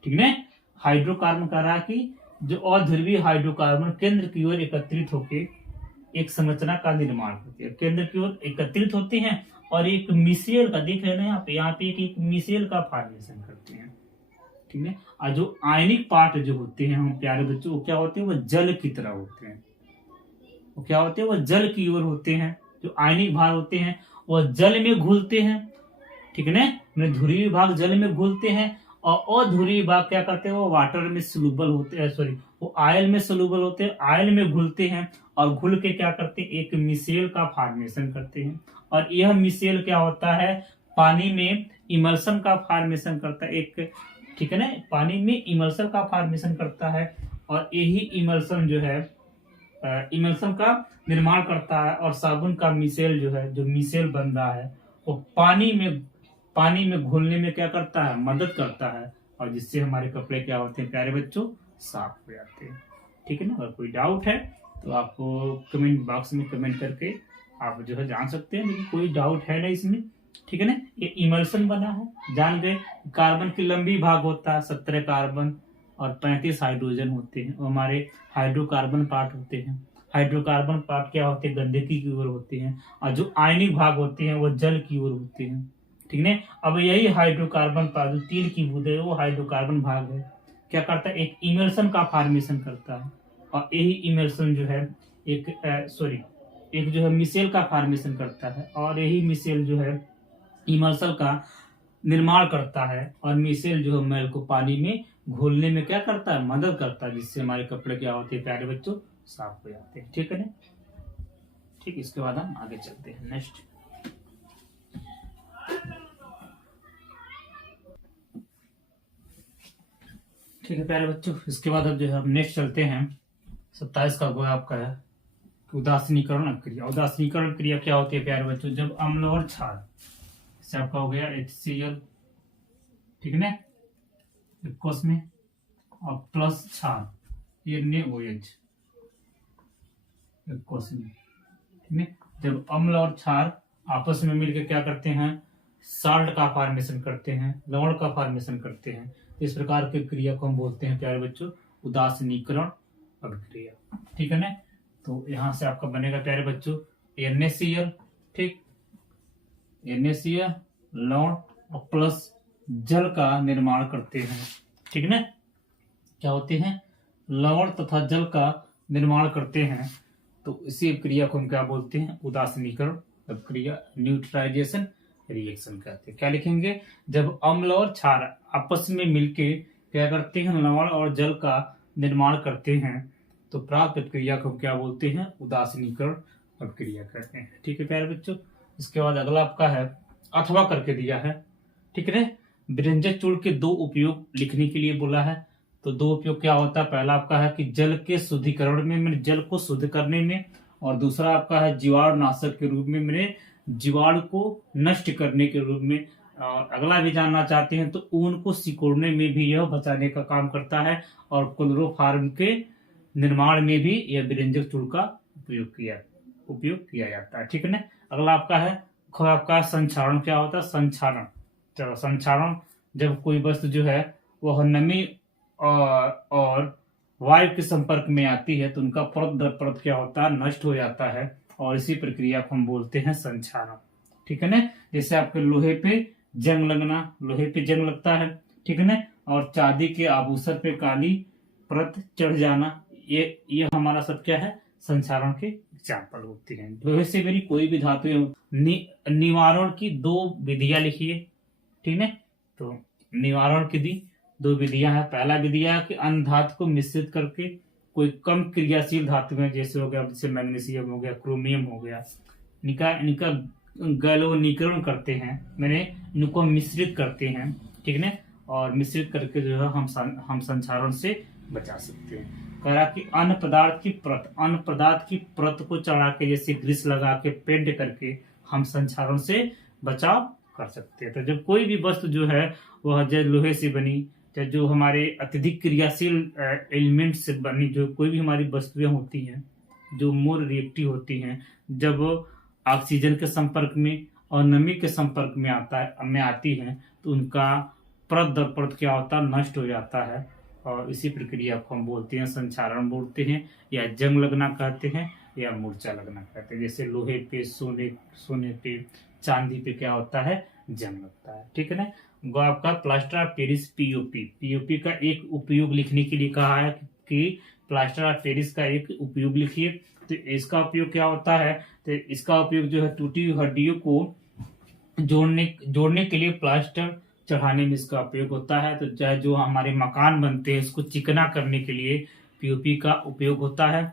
ठीक है। हाइड्रोकार्बन कह रहा है कि जो अध्रुवीय हाइड्रोकार्बन केंद्र की ओर एकत्रित होके एक संरचना का निर्माण करती है, केंद्र की ओर एकत्रित होते हैं, और एक मिसेल का, देख रहे हैं यहाँ पे एक मिसेल का फॉर्मेशन करते हैं, ठीक है। और जो आयनिक पार्ट जो होते हैं हम प्यारे बच्चों, वो क्या होते हैं, वो जल की तरह होते हैं, वो क्या होते हैं, वो जल की ओर होते हैं। जो आयनिक भाग होते हैं वह जल में घुलते हैं, ठीक है ना, ध्रुवीय भाग जल में घुलते हैं, और अध्रुवीय भाग क्या करते हैं, वो वाटर में सोल्यूबल होते हैं, सॉरी, वो आयल में सोल्यूबल होते हैं, आयल में घुलते हैं, और घुल के क्या करते हैं, एक मिसेल का फॉर्मेशन करते हैं। और यह मिसेल क्या होता है, पानी में इमल्सन का फॉर्मेशन करता है, एक, ठीक है ना, पानी में इमल्सन का फॉर्मेशन करता है, और यही इमल्सन जो है इमल्सन का निर्माण करता है, और साबुन का मिसेल जो है, जो मिसेल बन रहा है, वो पानी में घुलने में क्या करता है, मदद करता है, और जिससे हमारे कपड़े क्या होते हैं प्यारे बच्चों, साफ हो जाते हैं, ठीक है ना। अगर कोई डाउट है तो आप कमेंट बॉक्स में कमेंट करके आप जो है जान सकते हैं, लेकिन कोई डाउट है ना इसमें, ठीक है ना। ये इमल्सन बना है, जान गए। कार्बन की लंबी भाग होता है, 17 कार्बन और 35 हाइड्रोजन होते हैं, और हमारे हाइड्रोकार्बन पार्ट होते हैं। हाइड्रोकार्बन पार्ट क्या होते हैं, गंदगी की ओर होते हैं, और जो आयनिक भाग होते हैं वो जल की ओर होते हैं, ठीक है। अब यही हाइड्रोकार्बन पार्ट, जो तेल की बूंद है, वो हाइड्रोकार्बन भाग है, क्या करता है, एक इमल्सन का फॉर्मेशन करता है, और यही इमल्सन जो है एक जो है मिसेल का फॉर्मेशन करता है, और यही मिसेल जो है इमल्सन का निर्माण करता है, और मिसेल जो है मैल को पानी में घोलने में क्या करता है, मदद करता है, जिससे हमारे कपड़े क्या होते हैं प्यारे बच्चों, साफ हो जाते हैं। ठीक है ना। ठीक, इसके बाद हम आगे चलते हैं नेक्स्ट। ठीक है प्यारे बच्चों, इसके बाद अब जो है हम नेक्स्ट चलते हैं 27 का गोया आपका है उदासीनीकरण क्रिया। उदासीनीकरण क्रिया क्या होती है प्यारे बच्चों, जब अम्ल और क्षार, जैसे आपका हो गया HCl, ठीक है ना, इक्वस में और प्लस क्षार, ये NaOH इक्वस में, ठीक है। जब अम्ल और क्षार आपस में मिलकर क्या करते हैं, साल्ट का फॉर्मेशन करते हैं, लवण का फॉर्मेशन करते हैं, इस प्रकार की क्रिया को हम बोलते हैं प्यारे बच्चों उदासीनीकरण अभिक्रिया। ठीक है ना। तो यहां से आपका बनेगा प्यारे बच्चों NaCl, ठीक, NaCl लवण और प्लस जल का निर्माण करते हैं। ठीक ना, क्या होते हैं, लवण तथा जल का निर्माण करते हैं। तो इसी क्रिया को हम क्या बोलते हैं, उदासीनीकरण अभिक्रिया, न्यूट्रलाइजेशन रिएक्शन कहते हैं। क्या लिखेंगे, जब अम्ल और क्षार आपस में मिलके क्या करते हैं, लवण और जल का निर्माण करते हैं, तो प्राप्त क्रिया को हम क्या बोलते हैं, उदासीनीकरण अभिक्रिया कहते हैं। ठीक है प्यारे बच्चों। इसके बाद अगला आपका है अथवा करके दिया है। ठीक है, व्यंजक चूर्ण के दो उपयोग लिखने के लिए बोला है। तो दो उपयोग क्या होता है, पहला आपका है कि जल के शुद्धिकरण में, मैंने जल को शुद्ध करने में, और दूसरा आपका है जीवाणु नाशक के रूप में, मैंने जीवाणु को नष्ट करने के रूप में। और अगला भी जानना चाहते हैं तो ऊन को सिकोड़ने में भी यह बचाने का काम करता है, और क्लोरोफॉर्म के निर्माण में भी यह व्यंजक चूर्ण का उपयोग किया जाता है। ठीक है ना। अगला आपका है आपका संक्षारण। क्या होता है संक्षारण, चलो संक्षारण, जब कोई वस्तु जो है वह नमी और वायु के संपर्क में आती है तो उनका परत दर परत क्या होता है, नष्ट हो जाता है, और इसी प्रक्रिया को हम बोलते हैं संक्षारण। ठीक है ना। जैसे आपके लोहे पे जंग लगना, लोहे पे जंग लगता है, ठीक है ना, और चांदी के आभूषण पे काली परत चढ़ जाना, ये हमारा सब क्या है, संक्षारण के एग्जाम्पल होते हैं। लोहे से बनी कोई भी धातु निवारण की दो विधियां लिखिए। ठीक है, तो निवारण की दो विधियां हैं। पहला विधिया है कि अन्य धातु को मिश्रित करके कोई कम क्रियाशील धातु में, जैसे हो गया, जैसे मैग्नीशियम हो गया, क्रोमियम हो गया, इनका गैल्वेनीकरण करते हैं, मैंने इनको मिश्रित करते हैं। ठीक है, और मिश्रित करके जो है हम संक्षारण से बचा सकते हैं। कह रहा कि अन्य पदार्थ की परत को चढ़ा के, जैसे ग्रीस लगा के, पेंट करके हम संक्षारण से बचाव कर सकते हैं। तो जब कोई भी वस्तु जो है वह जब लोहे से बनी, चाहे जो हमारे अत्यधिक क्रियाशील एलिमेंट से बनी, जो कोई भी हमारी वस्तुएं होती हैं जो मोर रिएक्टिव होती हैं, जब ऑक्सीजन के संपर्क में और नमी के संपर्क में आती हैं, तो उनका परत दर परत क्या होता है, नष्ट हो जाता है, और इसी प्रक्रिया को हम बोलते हैं संक्षारण बोलते हैं, या जंग लगना कहते हैं, या मूर्छा लगना कहते हैं। जैसे लोहे पे, सोने पे, चांदी पे क्या होता है, जंग लगता है। ठीक है ना। वो आपका प्लास्टर ऑफ पेरिस पीओपी का एक उपयोग लिखने के लिए कहा है कि प्लास्टर ऑफ पेरिस का एक उपयोग लिखिए। तो इसका उपयोग क्या होता है, तो इसका उपयोग जो है टूटी हड्डियों को जोड़ने के लिए प्लास्टर चढ़ाने में इसका उपयोग होता है। तो चाहे जो हमारे मकान बनते हैं उसको चिकना करने के लिए पीओपी का उपयोग होता है,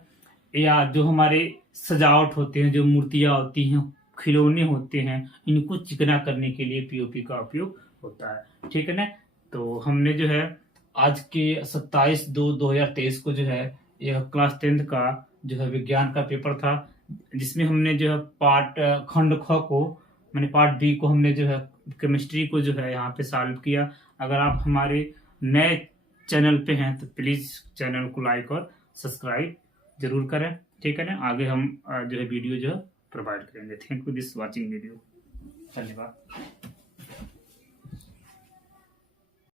या जो हमारे सजावट होते हैं, जो मूर्तियां होती हैं, खिलौने होते हैं, इनको चिकना करने के लिए पीओपी का उपयोग होता है। ठीक है ना। तो हमने जो है आज के 27/2/2023 को जो है यह क्लास 10th का जो है विज्ञान का पेपर था, जिसमें हमने जो है खंड ख को, मैंने पार्ट बी को हमने जो है केमिस्ट्री को जो है यहाँ पे सॉल्व किया। अगर आप हमारे नए चैनल पे हैं तो प्लीज चैनल को लाइक और सब्सक्राइब जरूर करें। ठीक है ना। आगे हम जो है वीडियो जो है प्रोवाइड करेंगे। Thank you this watching video. धन्यवाद।